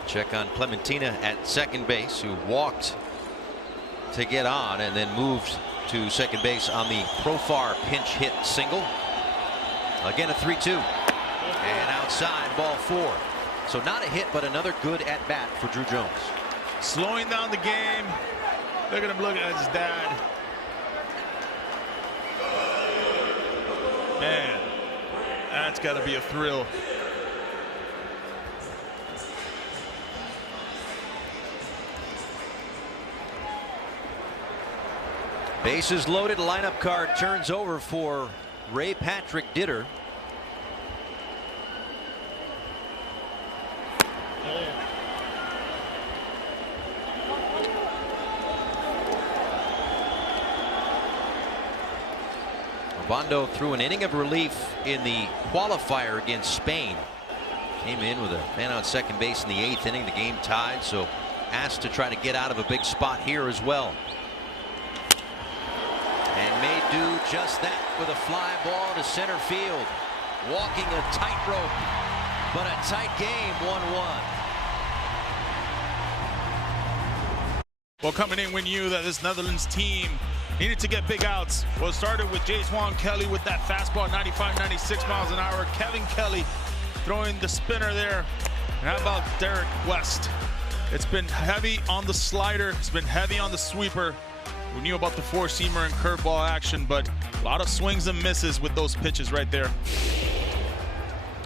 Check on Clementina at second base, who walked to get on and then moved to second base on the Profar pinch hit single. Again, a 3-2 and outside, ball 4. So not a hit, but another good at bat for Drew Jones. Slowing down the game. Look at him looking at his dad. Man, that's got to be a thrill. Bases loaded. Lineup card turns over for Ray Patrick Ditter. Obando threw an inning of relief in the qualifier against Spain. Came in with a man on second base in the 8th inning. The game tied, so asked to try to get out of a big spot here as well. And may do just that with a fly ball to center field. Walking a tightrope, but a tight game, 1-1. Well, coming in, we knew that this Netherlands team needed to get big outs. Well, it started with Jason Kelly with that fastball, 95, 96 miles an hour. Kevin Kelly throwing the spinner there. And how about Derek West? It's been heavy on the slider. It's been heavy on the sweeper. We knew about the 4-seamer and curveball action, but a lot of swings and misses with those pitches right there.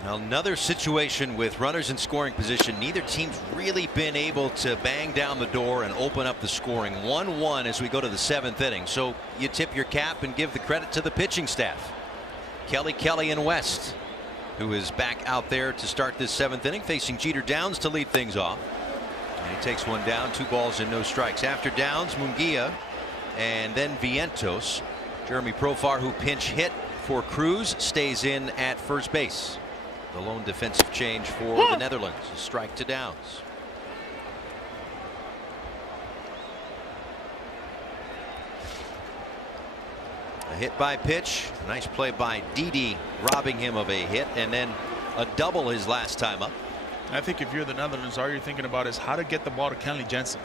Another situation with runners in scoring position. Neither team's really been able to bang down the door and open up the scoring. 1-1 as we go to the 7th inning. So you tip your cap and give the credit to the pitching staff. Kelly and West, who is back out there to start this 7th inning, facing Jeter Downs to lead things off. And he takes one down, 2 balls and no strikes. After Downs, Munguia, and then Vientos. Jeremy Profar, who pinch hit for Cruz, stays in at first base. The lone defensive change for the Netherlands. A strike to Downs. A hit by pitch. Nice play by Didi, robbing him of a hit, and then a double his last time up. I think if you're the Netherlands, all you're thinking about is how to get the ball to Kenley Jansen.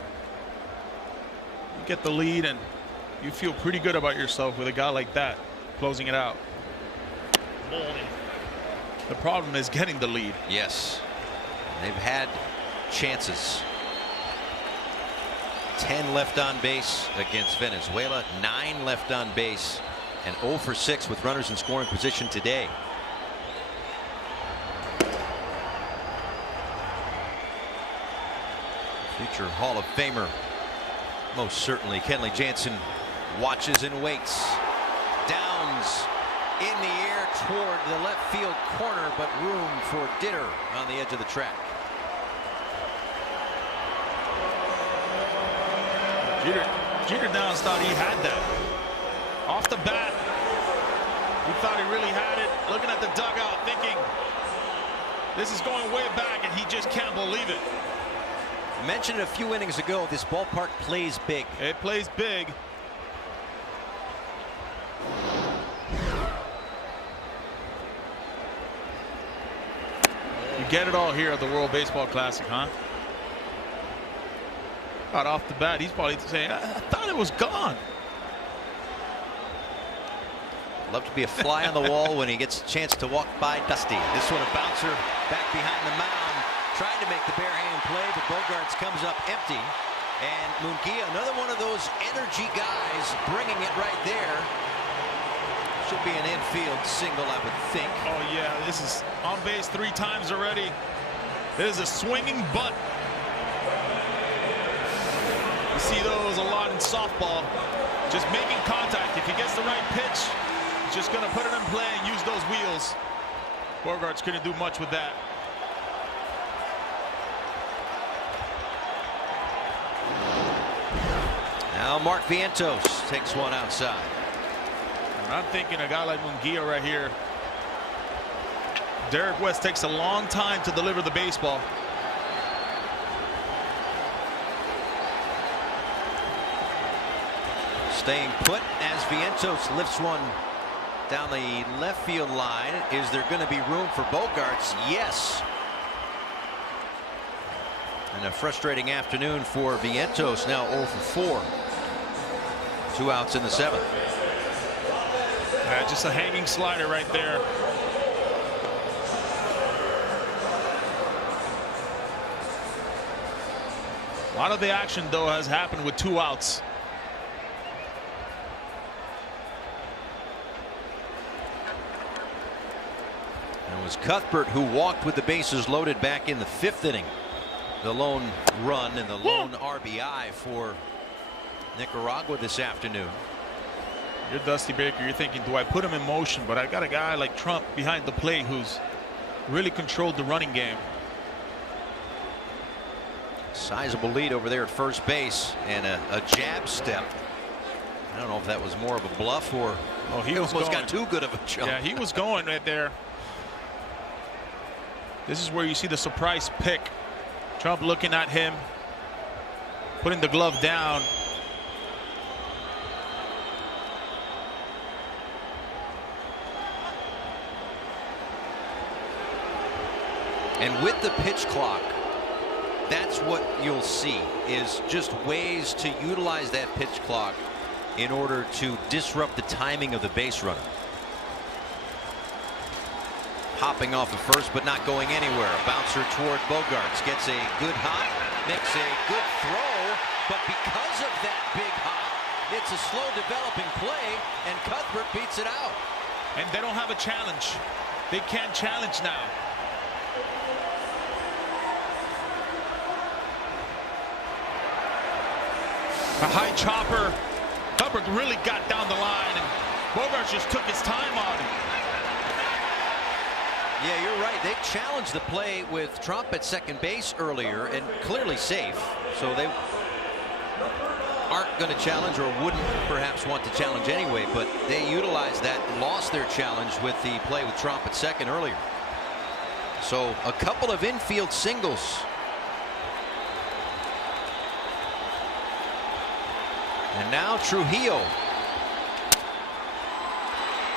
You get the lead and you feel pretty good about yourself with a guy like that closing it out. The problem is getting the lead. Yes, they've had chances. 10 left on base against Venezuela, 9 left on base, and 0 for 6 with runners in scoring position today. Future Hall of Famer, most certainly, Kenley Jansen, watches and waits. Downs in the air toward the left field corner, but room for Ditter on the edge of the track. Jeter Downs thought he had that. Off the bat, he thought he really had it. Looking at the dugout, thinking this is going way back, and he just can't believe it. I mentioned it a few innings ago, this ballpark plays big. It plays big. You get it all here at the World Baseball Classic, huh? Right off the bat, he's probably saying, I thought it was gone. Love to be a fly on the wall when he gets a chance to walk by Dusty. This one a bouncer back behind the mound. Tried to make the bare hand play, but Bogarts comes up empty. And Munguia, another one of those energy guys, bringing it right there. Should be an infield single, I would think. Oh yeah, this is on base 3 times already. This is a swinging butt. You see those a lot in softball. Just making contact. If he gets the right pitch, he's just going to put it in play and use those wheels. Bogarts couldn't do much with that. Now Mark Vientos takes one outside. And I'm thinking a guy like Munguia right here. Derek West takes a long time to deliver the baseball. Staying put as Vientos lifts one down the left field line. Is there going to be room for Bogarts? Yes. And a frustrating afternoon for Vientos, now 0 for 4. 2 outs in the 7th. Yeah, just a hanging slider right there. A lot of the action, though, has happened with 2 outs. And it was Cuthbert who walked with the bases loaded back in the 5th inning. The lone run and the lone RBI for Nicaragua this afternoon. You're Dusty Baker. You're thinking, do I put him in motion? But I got a guy like Trump behind the plate who's really controlled the running game. Sizable lead over there at first base and a jab step. I don't know if that was more of a bluff or he almost got too good of a jump. Yeah, he was going right there. This is where you see the surprise pick. Trump looking at him, putting the glove down. And with the pitch clock, that's what you'll see, is just ways to utilize that pitch clock in order to disrupt the timing of the base runner. Hopping off of first, but not going anywhere. A bouncer toward Bogarts. Gets a good hop, makes a good throw, but because of that big hop, it's a slow developing play, and Cuthbert beats it out. And they don't have a challenge. They can't challenge now. A high chopper. Cuthbert really got down the line, and Bogarts just took his time on him. Yeah, you're right. They challenged the play with Trump at second base earlier and clearly safe. So they aren't going to challenge, or wouldn't perhaps want to challenge anyway, but they utilized that, lost their challenge with the play with Trump at second earlier. So a couple of infield singles. And now Trujillo.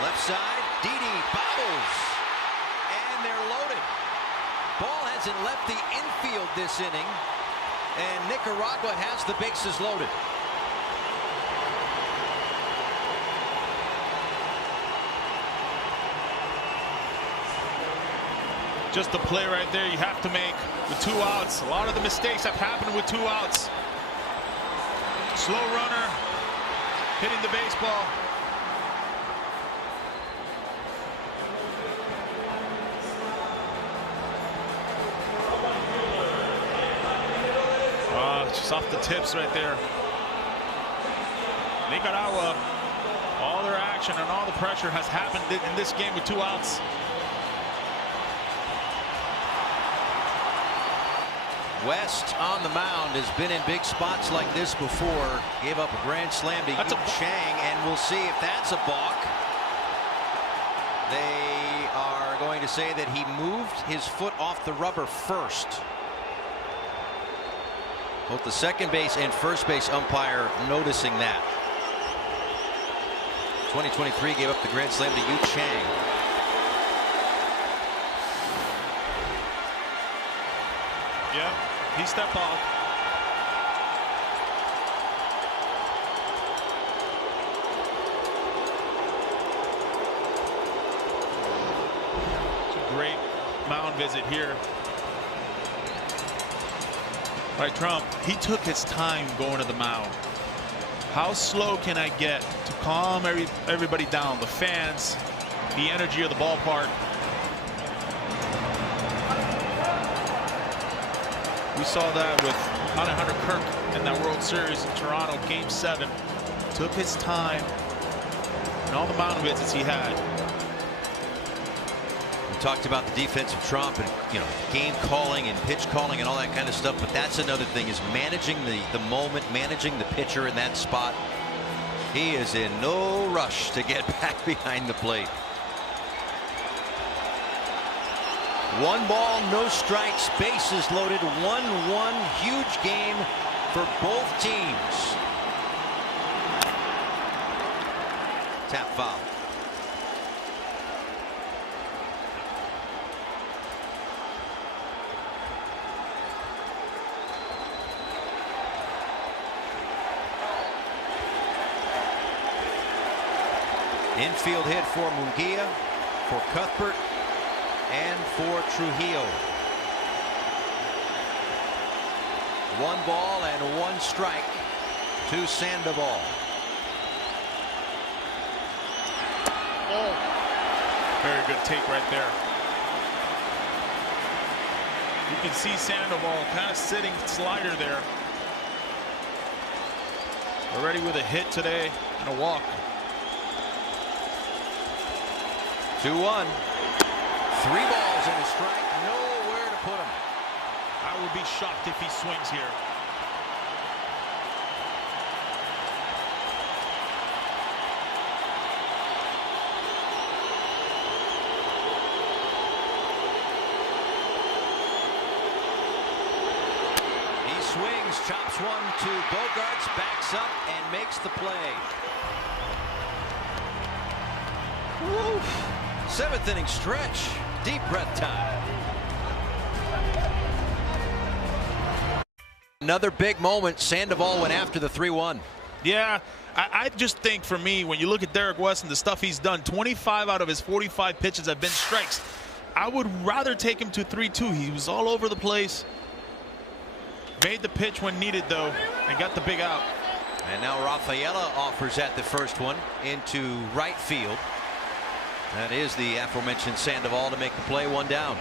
Left side, Didi bobbles. And they're loaded. Ball hasn't left the infield this inning. And Nicaragua has the bases loaded. Just the play right there you have to make with 2 outs. A lot of the mistakes have happened with 2 outs. Slow runner hitting the baseball. Just off the tips right there. Nicaragua, all their action and all the pressure has happened in this game with 2 outs. West on the mound has been in big spots like this before. Gave up a grand slam to Yu Chang, and we'll see if that's a balk. They are going to say that he moved his foot off the rubber first. Both the second base and first base umpire noticing that. 2023 gave up the grand slam to Yu Chang. Yeah, he stepped off. It's a great mound visit here. Right, Trump, he took his time going to the mound. How slow can I get to calm everybody down, the fans, the energy of the ballpark? We saw that with Hunter Kirk in that World Series in Toronto, Game 7. Took his time and all the mound visits he had. We talked about the defensive trump and, game calling and pitch calling and all that kind of stuff, but that's another thing, is managing the moment, managing the pitcher in that spot. He is in no rush to get back behind the plate. 1 ball, no strikes, bases loaded, 1-1. Huge game for both teams. Tap foul. Infield hit for Munguia, for Cuthbert, and for Trujillo. 1 ball and 1 strike to Sandoval. Oh. Very good take right there. You can see Sandoval kind of sitting slider there. Already with a hit today and a walk. 2-1. 3 balls and a strike. Nowhere to put him. I would be shocked if he swings here. He swings, chops one to Bogarts, backs up and makes the play. Woo. 7th inning stretch. Deep breath time. Another big moment. Sandoval went after the 3-1. Yeah, I just think for me, when you look at Derek Weston, the stuff he's done, 25 out of his 45 pitches have been strikes. I would rather take him to 3-2. He was all over the place. Made the pitch when needed, though, and got the big out. And now Rafaela offers at the first one into right field. That is the aforementioned Sandoval to make the play, 1 down.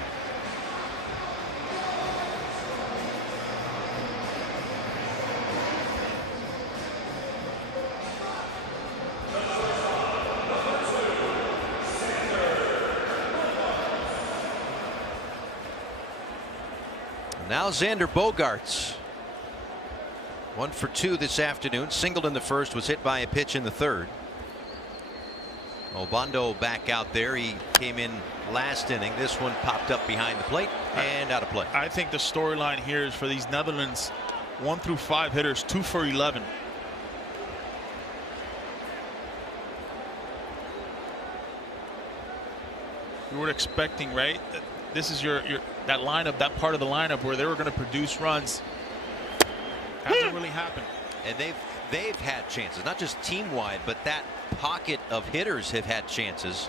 Now Xander Bogaerts. 1 for 2 this afternoon. Singled in the first, was hit by a pitch in the third. Obando back out there. He came in last inning. This one popped up behind the plate and out of play. I think the storyline here is for these Netherlands 1 through 5 hitters, 2 for 11. You were expecting, right? This is that lineup, that part of the lineup where they were going to produce runs. Hasn't really happened. And they've had chances, not just team wide, but that pocket of hitters have had chances.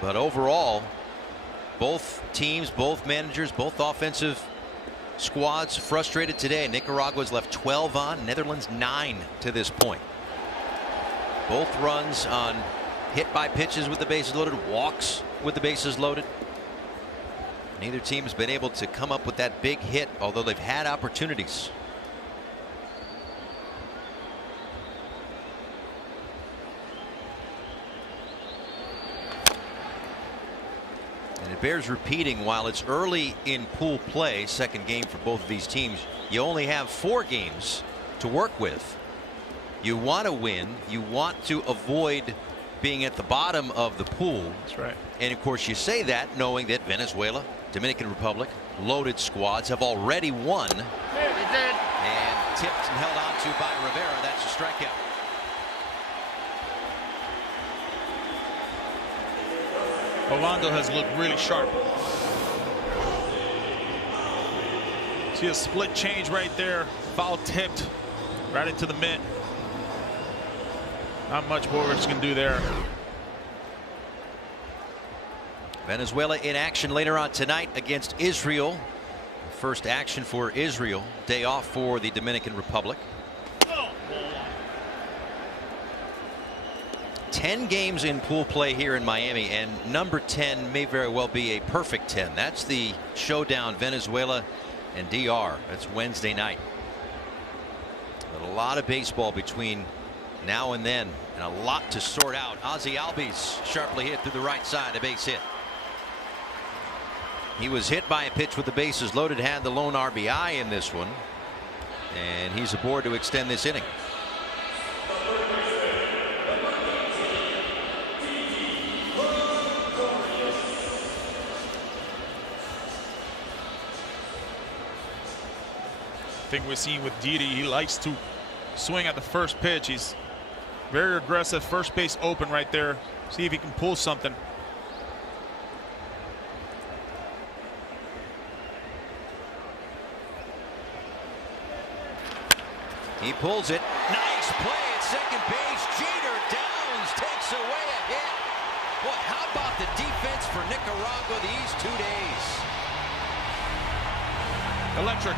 But overall, both teams, both managers, both offensive squads frustrated today. Nicaragua's left 12 on, Netherlands 9 to this point. Both runs on hit by pitches with the bases loaded, walks with the bases loaded. Neither team has been able to come up with that big hit, although they've had opportunities. And it bears repeating, while it's early in pool play, second game for both of these teams, you only have 4 games to work with. You want to win. You want to avoid being at the bottom of the pool. That's right. And of course you say that knowing that Venezuela, Dominican Republic, loaded squads have already won. They did. And tipped and held on to by Rivera. That's a strikeout. Orlando has looked really sharp. See a split change right there. Foul tipped right into the mitt. Not much Bogarts can do there. Venezuela in action later on tonight against Israel. First action for Israel. Day off for the Dominican Republic. 10 games in pool play here in Miami, and number 10 may very well be a perfect 10. That's the showdown, Venezuela and DR. That's Wednesday night. But a lot of baseball between now and then, and a lot to sort out. Ozzie Albies sharply hit through the right side, a base hit. He was hit by a pitch with the bases loaded, had the lone RBI in this one, and he's aboard to extend this inning. Thing we're seeing with Didi, he likes to swing at the first pitch. He's very aggressive. First base open right there. See if he can pull something. He pulls it. Nice play at second base. Jeter Downs takes away a hit. Boy, how about the defense for Nicaragua these 2 days? Electric.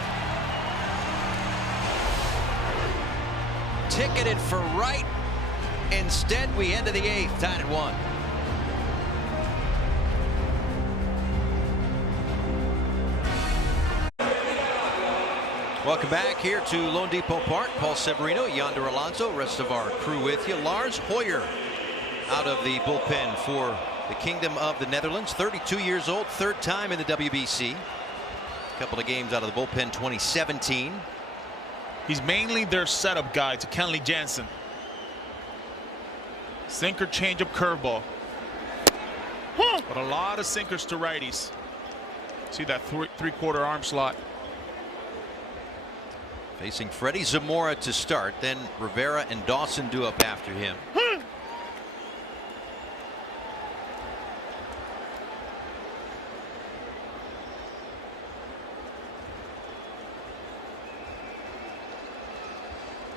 Ticketed for right. Instead, we end to the 8th, tied at 1. Welcome back here to Lone Depot Park. Paul Severino, Yonder Alonso, rest of our crew with you. Lars Hoyer out of the bullpen for the Kingdom of the Netherlands. 32 years old, third time in the WBC. A couple of games out of the bullpen, 2017. He's mainly their setup guy to Kenley Jansen. Sinker, changeup, curveball. But a lot of sinkers to righties. See that three-quarter arm slot. Facing Freddie Zamora to start, then Rivera and Dawson do up after him.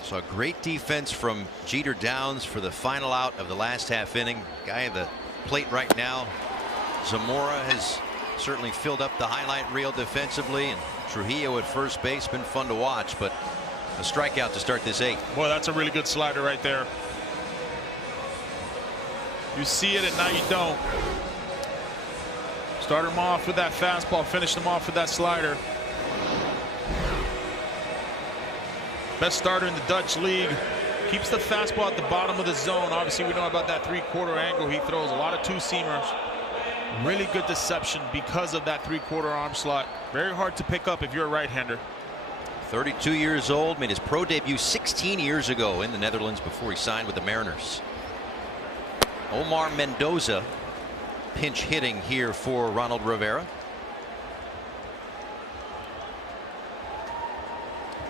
So a great defense from Jeter Downs for the final out of the last half inning. Guy at the plate right now, Zamora, has certainly filled up the highlight reel defensively, and Trujillo at first base been fun to watch, but a strikeout to start this 8th. Boy, that's a really good slider right there. You see it and now you don't. Start him off with that fastball, finish him off with that slider. Best starter in the Dutch league. Keeps the fastball at the bottom of the zone. Obviously, we know about that three-quarter angle he throws. A lot of two-seamers. Really good deception because of that three-quarter arm slot. Very hard to pick up if you're a right-hander. 32 years old, made his pro debut 16 years ago in the Netherlands before he signed with the Mariners. Omar Mendoza pinch hitting here for Ronald Rivera.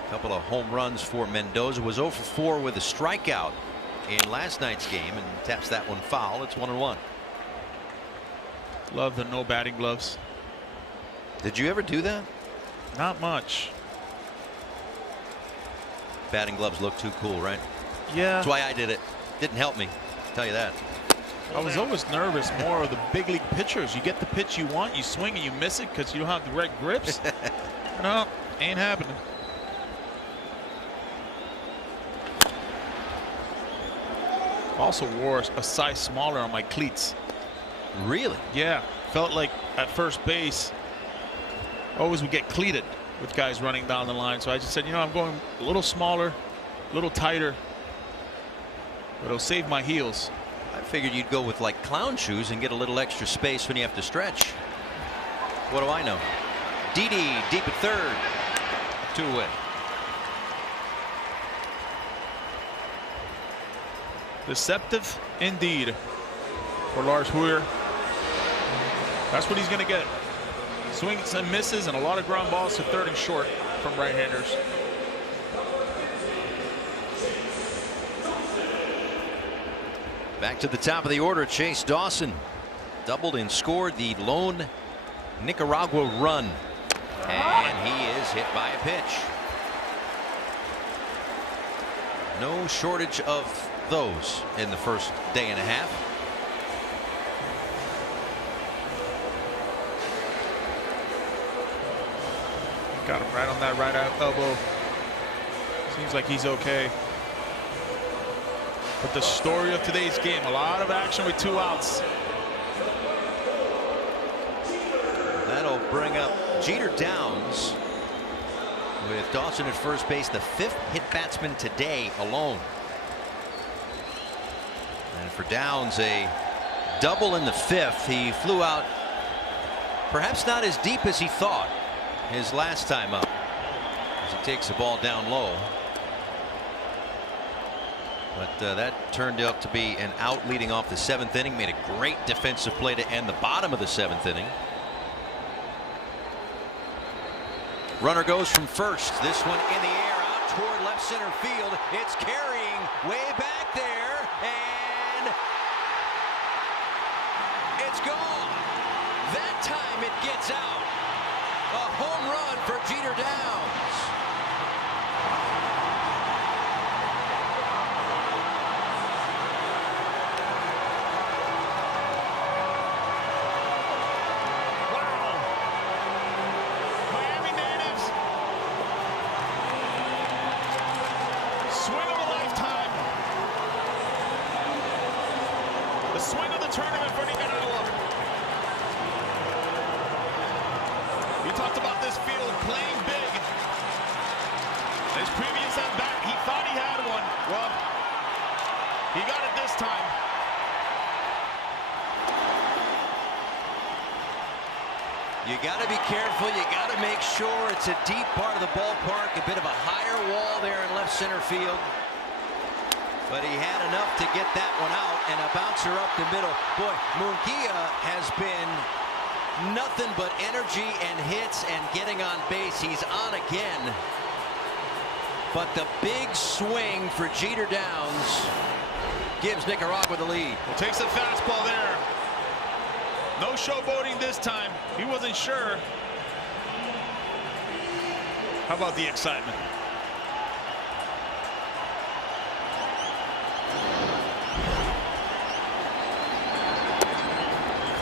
Couple of home runs for Mendoza. Was 0 for 4 with a strikeout in last night's game and taps that one foul. It's 1-1. Love the no batting gloves. Did you ever do that? Not much. Batting gloves look too cool, right? Yeah. That's why I did it. Didn't help me, I'll tell you that. I was always nervous more of the big league pitchers. You get the pitch you want, you swing and you miss it because you don't have the right grips. No, ain't happening. Also wore a size smaller on my cleats. Really? Yeah. Felt like at first base always would get cleated with guys running down the line. So I just said, you know, I'm going a little smaller, a little tighter, but it'll save my heels. I figured you'd go with like clown shoes and get a little extra space when you have to stretch. What do I know? Didi deep at third. 2 away. Deceptive indeed for Lars Hoyer. That's what he's going to get. Swings and misses and a lot of ground balls to third and short from right-handers. Back to the top of the order, Chase Dawson doubled and scored the lone Nicaragua run, and he is hit by a pitch. No shortage of those in the first day and a half. Got him right on that right elbow. Seems like he's okay. But the story of today's game, a lot of action with 2 outs. That'll bring up Jeter Downs with Dawson at first base, the 5th hit batsman today alone. And for Downs, a double in the 5th. He flew out perhaps not as deep as he thought his last time up, as he takes the ball down low. But that turned out to be an out leading off the 7th inning. Made a great defensive play to end the bottom of the 7th inning. Runner goes from first. This one in the air out toward left center field. It's carrying way back there, and it's gone. That time it gets out. A home run for Jeter Downs. Wow. Miami natives. Swing of a lifetime. The swing of the tournament for Nicaragua. We talked about this field playing big. His previous at bat, he thought he had one. Well, he got it this time. You got to be careful. You got to make sure it's a deep part of the ballpark, a bit of a higher wall there in left center field. But he had enough to get that one out, and a bouncer up the middle. Boy, Munguia has been nothing but energy and hits and getting on base. He's on again. But the big swing for Jeter Downs gives Nicaragua the lead. Well, takes a fastball there. No showboating this time. He wasn't sure. How about the excitement?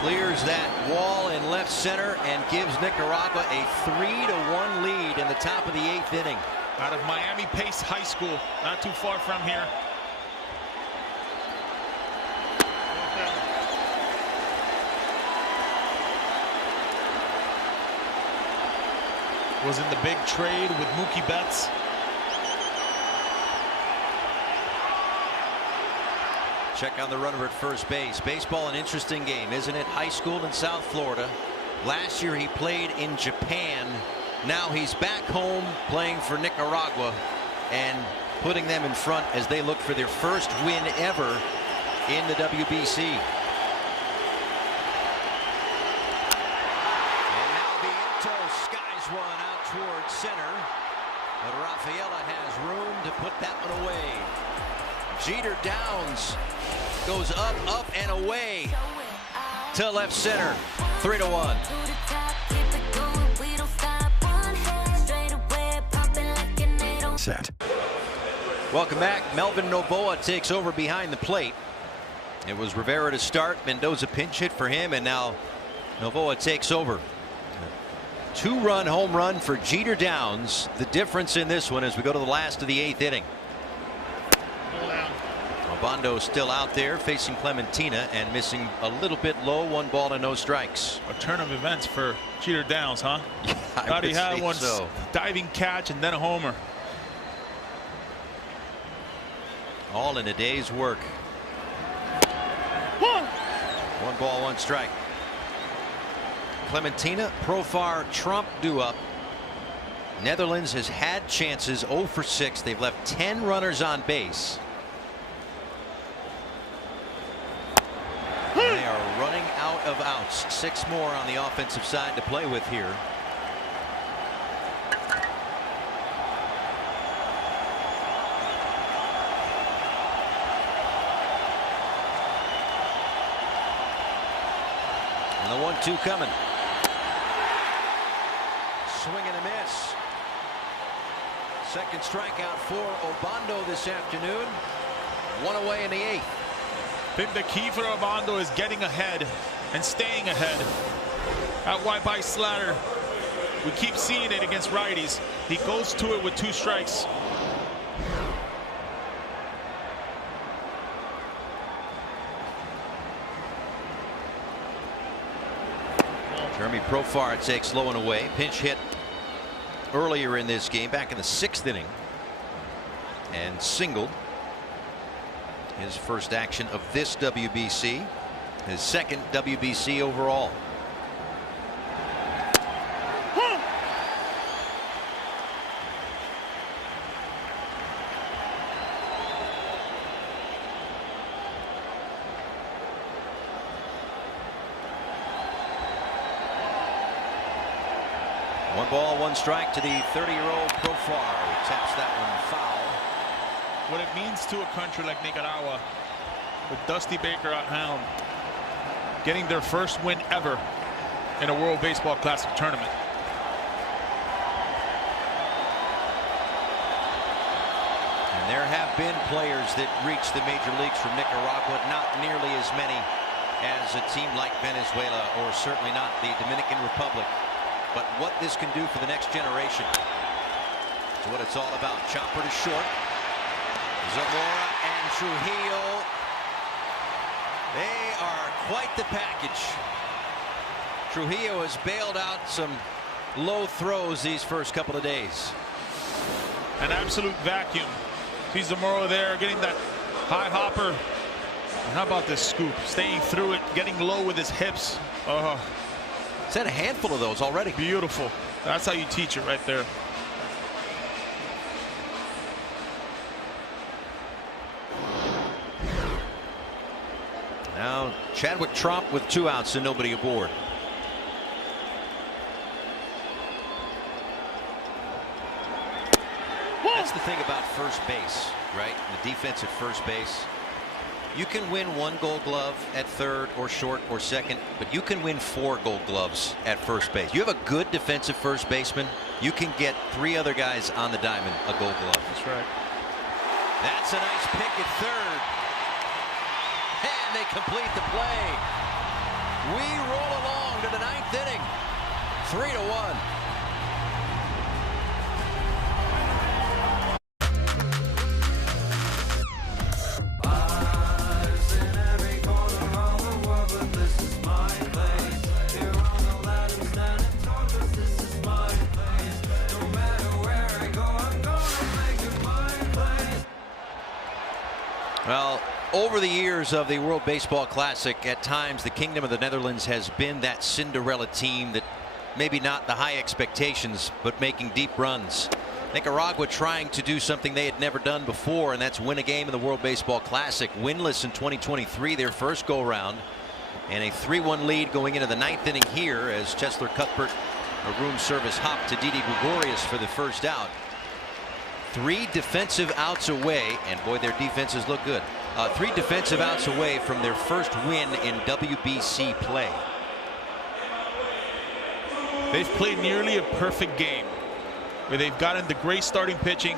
Clears that wall in left center and gives Nicaragua a 3-1 lead in the top of the 8th inning. Out of Miami Pace High School, not too far from here. Was in the big trade with Mookie Betts. Check on the runner at first base. Baseball, an interesting game, isn't it? High school in South Florida. Last year he played in Japan. Now he's back home playing for Nicaragua and putting them in front as they look for their first win ever in the WBC. And now Vientos skies one out towards center. But Rafaela has room to put that one away. Jeter Downs goes up, and away to left center. 3-1. Set. Welcome back. Melvin Novoa takes over behind the plate. It was Rivera to start. Mendoza pinch hit for him, and now Novoa takes over. 2-run home run for Jeter Downs. The difference in this one as we go to the last of the 8th inning. Obando still out there facing Clementina and missing a little bit low. 1 ball and no strikes. A turn of events for Jeter Downs, huh? Yeah, thought he had one so. Diving catch and then a homer. All in a day's work. 1 ball, 1 strike. Clementina, Profar, Trump due up. Netherlands has had chances 0 for 6. They've left 10 runners on base. They are running out of outs. 6 more on the offensive side to play with here. And the 1-2 coming. Swing and a miss. Second strikeout for Obando this afternoon. 1 away in the 8th. I think the key for Obando is getting ahead and staying ahead. Out wide by Slatter. We keep seeing it against righties. He goes to it with 2 strikes. Jeremy Profar takes low and away. Pinch hit earlier in this game, back in the 6th inning, and singled. His first action of this WBC, his 2nd WBC overall. One ball, 1 strike to the 30-year-old Profar. He taps that one foul. What it means to a country like Nicaragua, with Dusty Baker at helm, getting their first win ever in a World Baseball Classic tournament. And there have been players that reached the major leagues from Nicaragua, not nearly as many as a team like Venezuela, or certainly not the Dominican Republic. But what this can do for the next generation is what it's all about. Chopper to short. Zamora and Trujillo. They are quite the package. Trujillo has bailed out some low throws these first couple of days. An absolute vacuum. See Zamora there getting that high hopper. And how about this scoop? Staying through it, getting low with his hips. He's had a handful of those already. Beautiful. That's how you teach it right there. Now Chadwick Tromp with 2 outs and nobody aboard. That's the thing about first base, right? The defense at first base. You can win 1 Gold Glove at 3rd or short or 2nd, but you can win 4 Gold Gloves at first base. You have a good defensive first baseman, you can get 3 other guys on the diamond a Gold Glove. That's right. That's a nice pick at 3rd. And they complete the play. We roll along to the 9th inning. 3-1. Well, over the years of the World Baseball Classic, at times the Kingdom of the Netherlands has been that Cinderella team that maybe not the high expectations, but making deep runs. Nicaragua trying to do something they had never done before, and that's win a game in the World Baseball Classic. Winless in 2023, their first go-round, and a 3-1 lead going into the 9th inning here as Chesler Cuthbert, a room service hop to Didi Gregorius for the first out. 3 defensive outs away, and boy, their defenses look good. 3 defensive outs away from their first win in WBC play. They've played nearly a perfect game, where they've gotten the great starting pitching,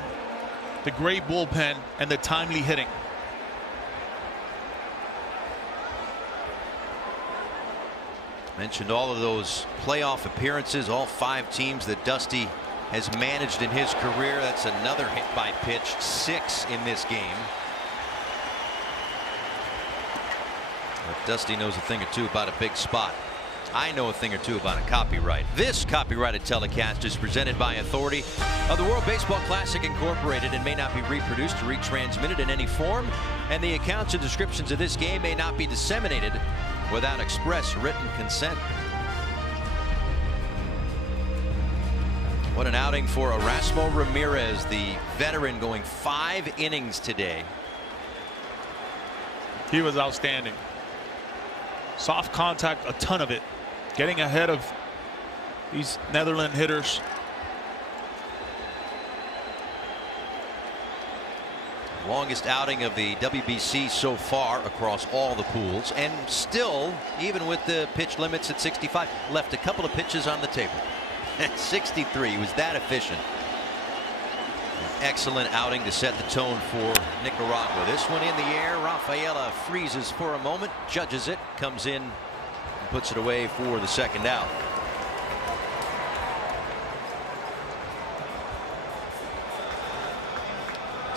the great bullpen, and the timely hitting. Mentioned all of those playoff appearances, all 5 teams that Dusty has managed in his career. That's another hit by pitch, 6 in this game. But Dusty knows a thing or two about a big spot. I know a thing or two about a copyright. This copyrighted telecast is presented by authority of the World Baseball Classic Incorporated and may not be reproduced or retransmitted in any form, and the accounts and descriptions of this game may not be disseminated without express written consent. What an outing for Erasmo Ramirez, the veteran, going 5 innings today. He was outstanding. Soft contact, a ton of it. Getting ahead of these Netherlands hitters. Longest outing of the WBC so far across all the pools, and still, even with the pitch limits at 65, left a couple of pitches on the table. At 63, he was that efficient. An excellent outing to set the tone for Nicaragua. This one in the air. Rafaela freezes for a moment, judges it, comes in and puts it away for the second out.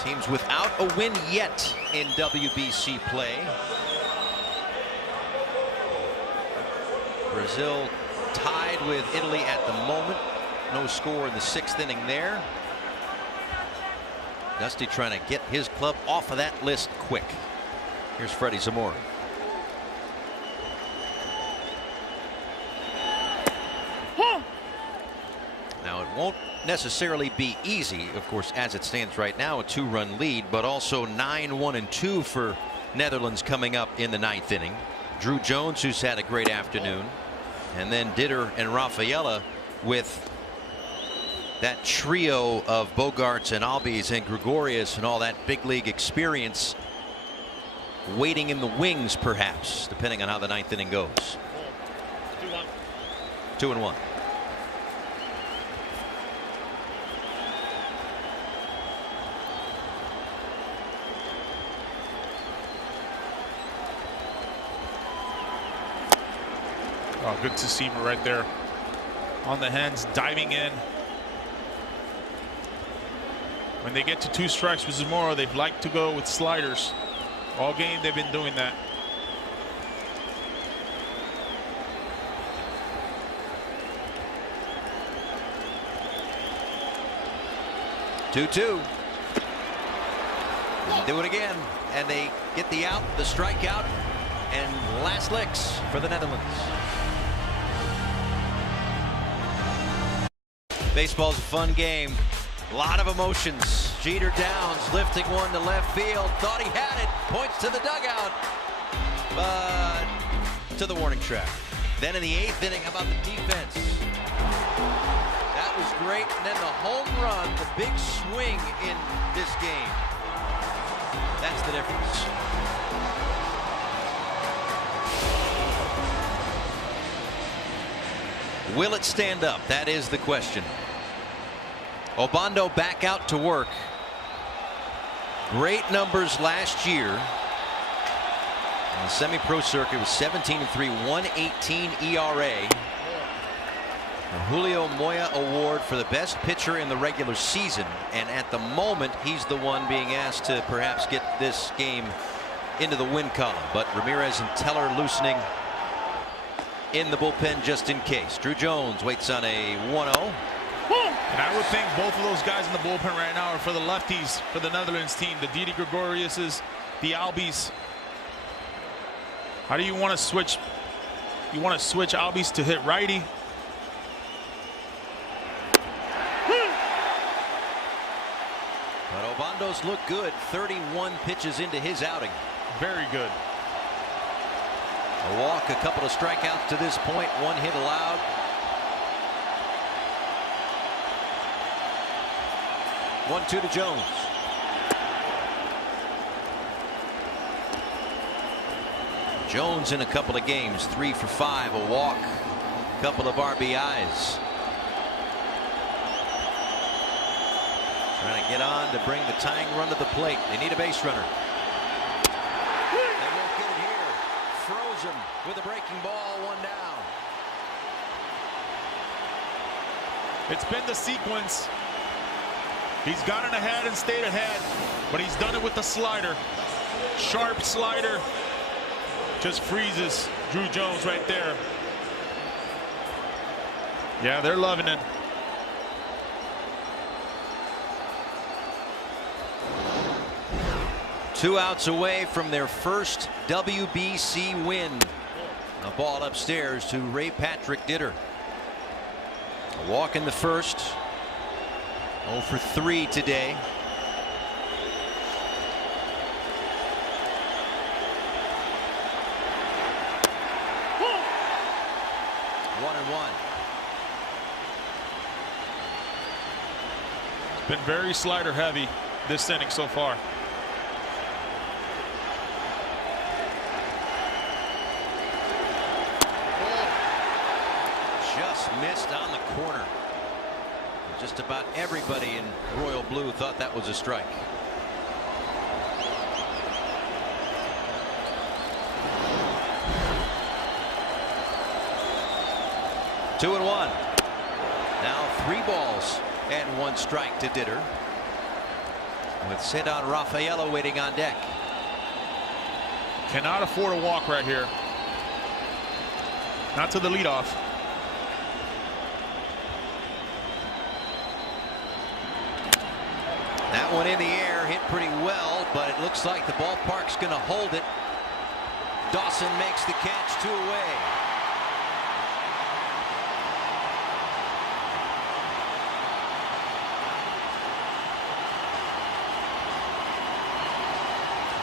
Teams without a win yet in WBC play. Brazil tied with Italy at the moment. No score in the 6th inning there. Dusty trying to get his club off of that list quick. Here's Freddie Zamora. Now it won't necessarily be easy, of course, as it stands right now, a 2-run lead, but also 9-1-2 for Netherlands coming up in the 9th inning. Drew Jones, who's had a great afternoon, and then Ditter and Rafaela with that trio of Bogarts and Albies and Gregorius and all that big league experience waiting in the wings, perhaps, depending on how the 9th inning goes. 2-1. Oh, good to see him right there on the hands, diving in. When they get to 2 strikes with Zamora, they like to go with sliders. All game they've been doing that. Two. Do it again, and they get the out, the strikeout, and last licks for the Netherlands. Baseball's a fun game. A lot of emotions. Jeter Downs lifting one to left field. Thought he had it. Points to the dugout. But to the warning track. Then in the 8th inning, how about the defense? That was great. And then the home run, the big swing in this game. That's the difference. Will it stand up? That is the question. Obando back out to work. Great numbers last year. On the semi-pro circuit was 17-3, 118 ERA. The Julio Moya Award for the best pitcher in the regular season. And at the moment, he's the one being asked to perhaps get this game into the win column. But Ramirez and Teller loosening in the bullpen just in case. Drew Jones waits on a 1-0. And I would think both of those guys in the bullpen right now are for the lefties for the Netherlands team. The Didi Gregoriuses, the Albies. How do you want to switch? You want to switch Albies to hit righty? But Obando's look good. 31 pitches into his outing. Very good. A walk, a couple of strikeouts to this point. 1 hit allowed. One-two to Jones. Jones in a couple of games, 3 for 5, a walk, a couple of RBIs. Trying to get on to bring the tying run to the plate. They need a base runner. They won't get it here. Froze him with a breaking ball, 1 down. It's been the sequence. He's gotten ahead and stayed ahead, but he's done it with the slider. Sharp slider. Just freezes Drew Jones right there. Yeah, they're loving it. Two outs away from their first WBC win. A ball upstairs to Ray Patrick Ditter. A walk in the first. 0 for 3 today. One and one. It's been very slider heavy this inning so far. Just missed on the corner. Just about everybody in Royal Blue thought that was a strike. Two and one. Now 3 balls and 1 strike to Ditter. with Cedon Rafaela waiting on deck. Cannot afford a walk right here. Not to the leadoff. That one in the air, hit pretty well, but it looks like the ballpark's going to hold it. Dawson makes the catch, 2 away.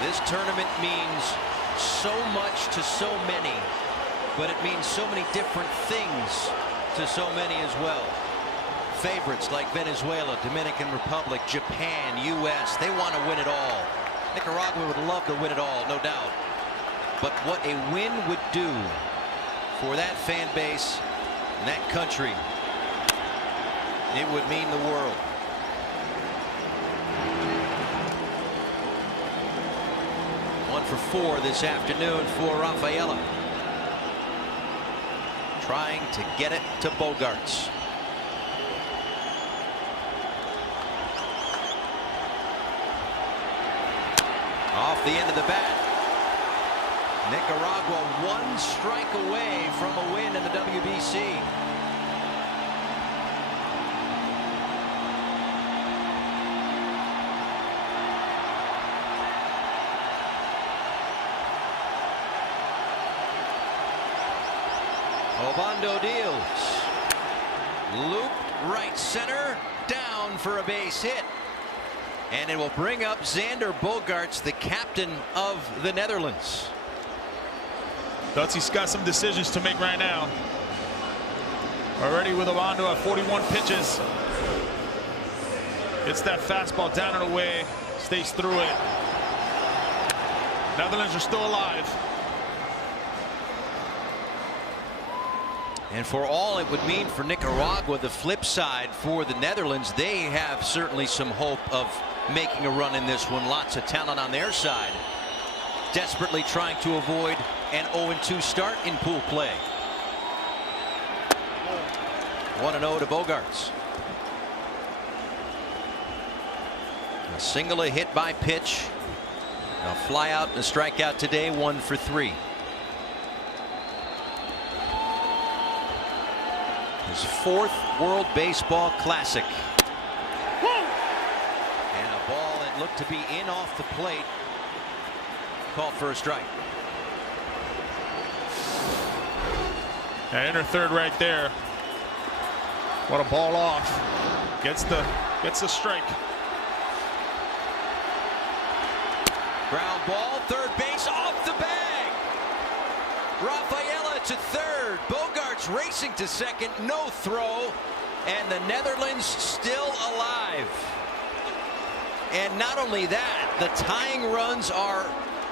This tournament means so much to so many, but it means so many different things to so many as well. Favorites like Venezuela, Dominican Republic, Japan, U.S., they want to win it all. Nicaragua would love to win it all, no doubt. But what a win would do for that fan base and that country, it would mean the world. One for 4 this afternoon for Rafaela. Trying to get it to Bogaerts. Off the end of the bat. Nicaragua 1 strike away from a win in the WBC. Obando deals. Looped right center, down for a base hit. And it will bring up Xander Bogaerts, the captain of the Netherlands. Dutsy's got some decisions to make right now. Already with Obando at 41 pitches. Gets that fastball down and away. Stays through it. Netherlands are still alive. And for all it would mean for Nicaragua, the flip side for the Netherlands, they have certainly some hope of making a run in this one. Lots of talent on their side. Desperately trying to avoid an 0-2 start in pool play. 1-0 to Bogaerts. A single, a hit by pitch. A fly out and a strikeout today, 1 for 3. His 4th World Baseball Classic. And a ball that looked to be in off the plate. Called for a strike. That inner third right there. What a ball off. Gets the strike. Ground ball, third base, off the bag. Rafaela to third. Bogaerts racing to second, no throw, and the Netherlands still alive. And not only that, the tying runs are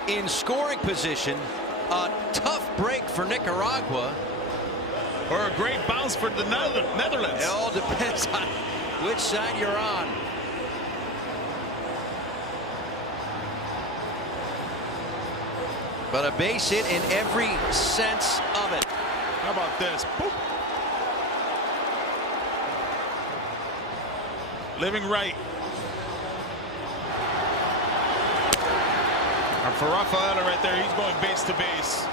in scoring position. A tough break for Nicaragua. Or a great bounce for the Netherlands. It all depends on which side you're on. But a base hit in every sense of it. How about this? Boop. Living right. And for Rafaela right there, he's going base to base.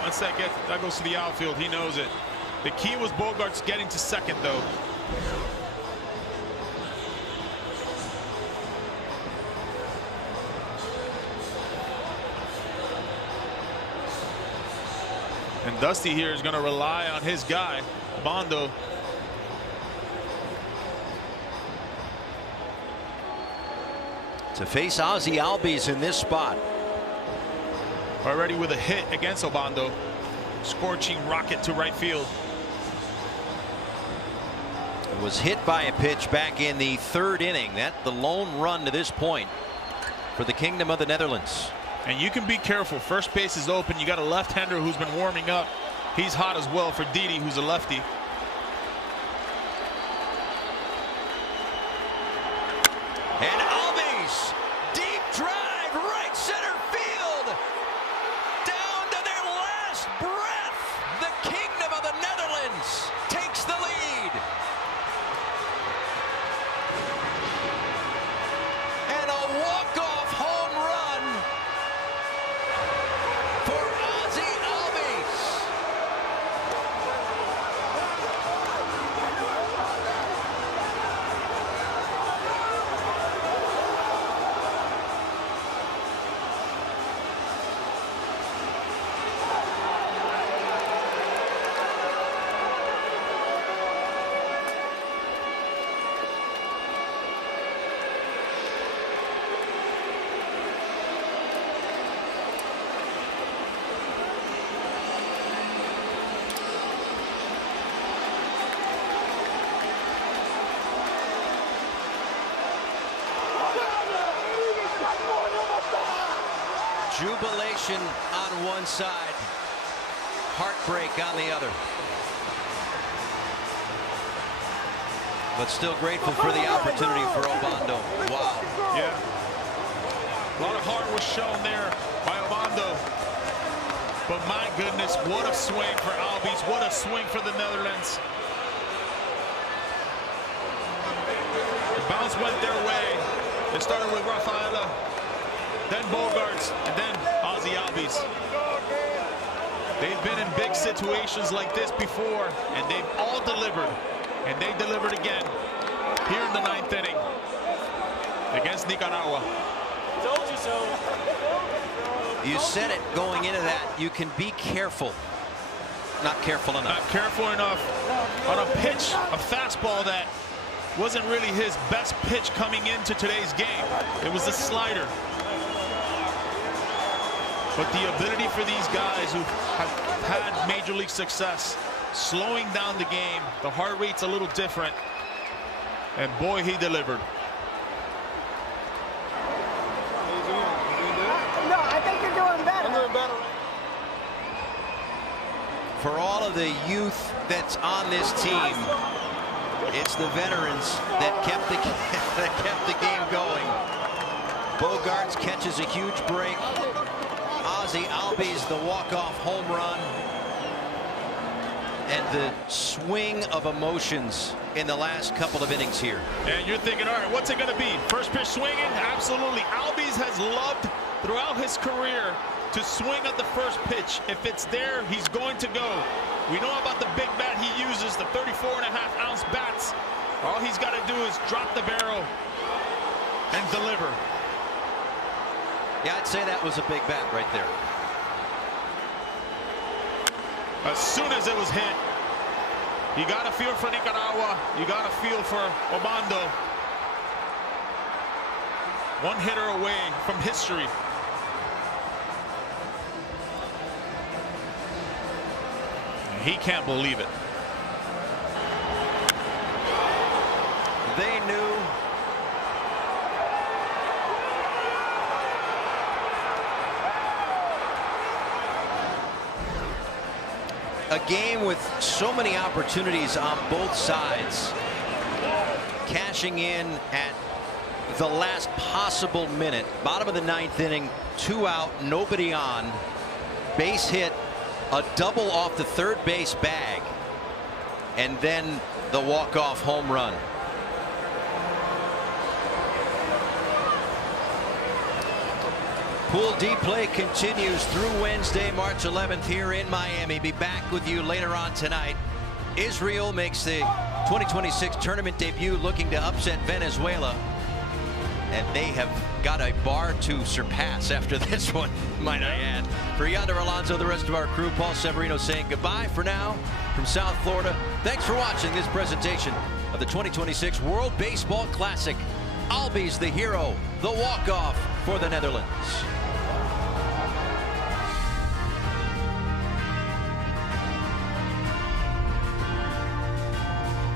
Once that goes to the outfield, he knows it. The key was Bogaerts getting to second, though. And Dusty here is going to rely on his guy, Bondo. To face Ozzy Albies in this spot. Already with a hit against Obando. Scorching rocket to right field. It was hit by a pitch back in the 3rd inning. That's the lone run to this point for the Kingdom of the Netherlands. And you can be careful. First base is open. You got a left-hander who's been warming up. He's hot as well for Didi, who's a lefty. And Albies, deep drive, right center field. Down to their last breath. The Kingdom of the Netherlands takes the lead. And a Jubilation on one side, heartbreak on the other. But still grateful for the opportunity for Obando. Wow. Yeah. A lot of heart was shown there by Obando. But my goodness, what a swing for Albies. What a swing for the Netherlands. The bounce went their way. It started with Rafaela, then Bogarts, and then Ozzy Albies. They've been in big situations like this before, and they've all delivered. And they delivered again here in the 9th inning against Nicaragua. Told you so. You said it going into that. You can be careful. Not careful enough. Not careful enough on a pitch, a fastball that wasn't really his best pitch coming into today's game. It was a slider. But the ability for these guys who have had major league success, slowing down the game, the heart rate's a little different. And boy, he delivered. No, I think you're doing better. I'm doing better. For all of the youth that's on this team, it's the veterans that kept the game going. Bogarts catches a huge break. Ozzy Albies the walk-off home run. And the swing of emotions in the last couple of innings here. And you're thinking, all right, what's it going to be? First pitch swinging? Absolutely. Albies has loved throughout his career to swing at the first pitch. If it's there, he's going to go. We know about the big bat he uses, the 34.5-ounce bats. All he's got to do is drop the barrel and deliver. Yeah, I'd say that was a big bat right there. As soon as it was hit, you got a feel for Nicaragua. You got a feel for Obando. One hitter away from history. He can't believe it. They knew. A game with so many opportunities on both sides. Cashing in at the last possible minute. Bottom of the 9th inning, 2 out, nobody on. Base hit, a double off the third base bag, and then the walk-off home run. Pool D play continues through Wednesday, March 11th here in Miami. Be back with you later on tonight. Israel makes the 2026 tournament debut, looking to upset Venezuela. And they have got a bar to surpass after this one, might I add. For Yonder Alonso, the rest of our crew, Paul Severino saying goodbye for now from South Florida. Thanks for watching this presentation of the 2026 World Baseball Classic. Albies the hero, the walk-off for the Netherlands.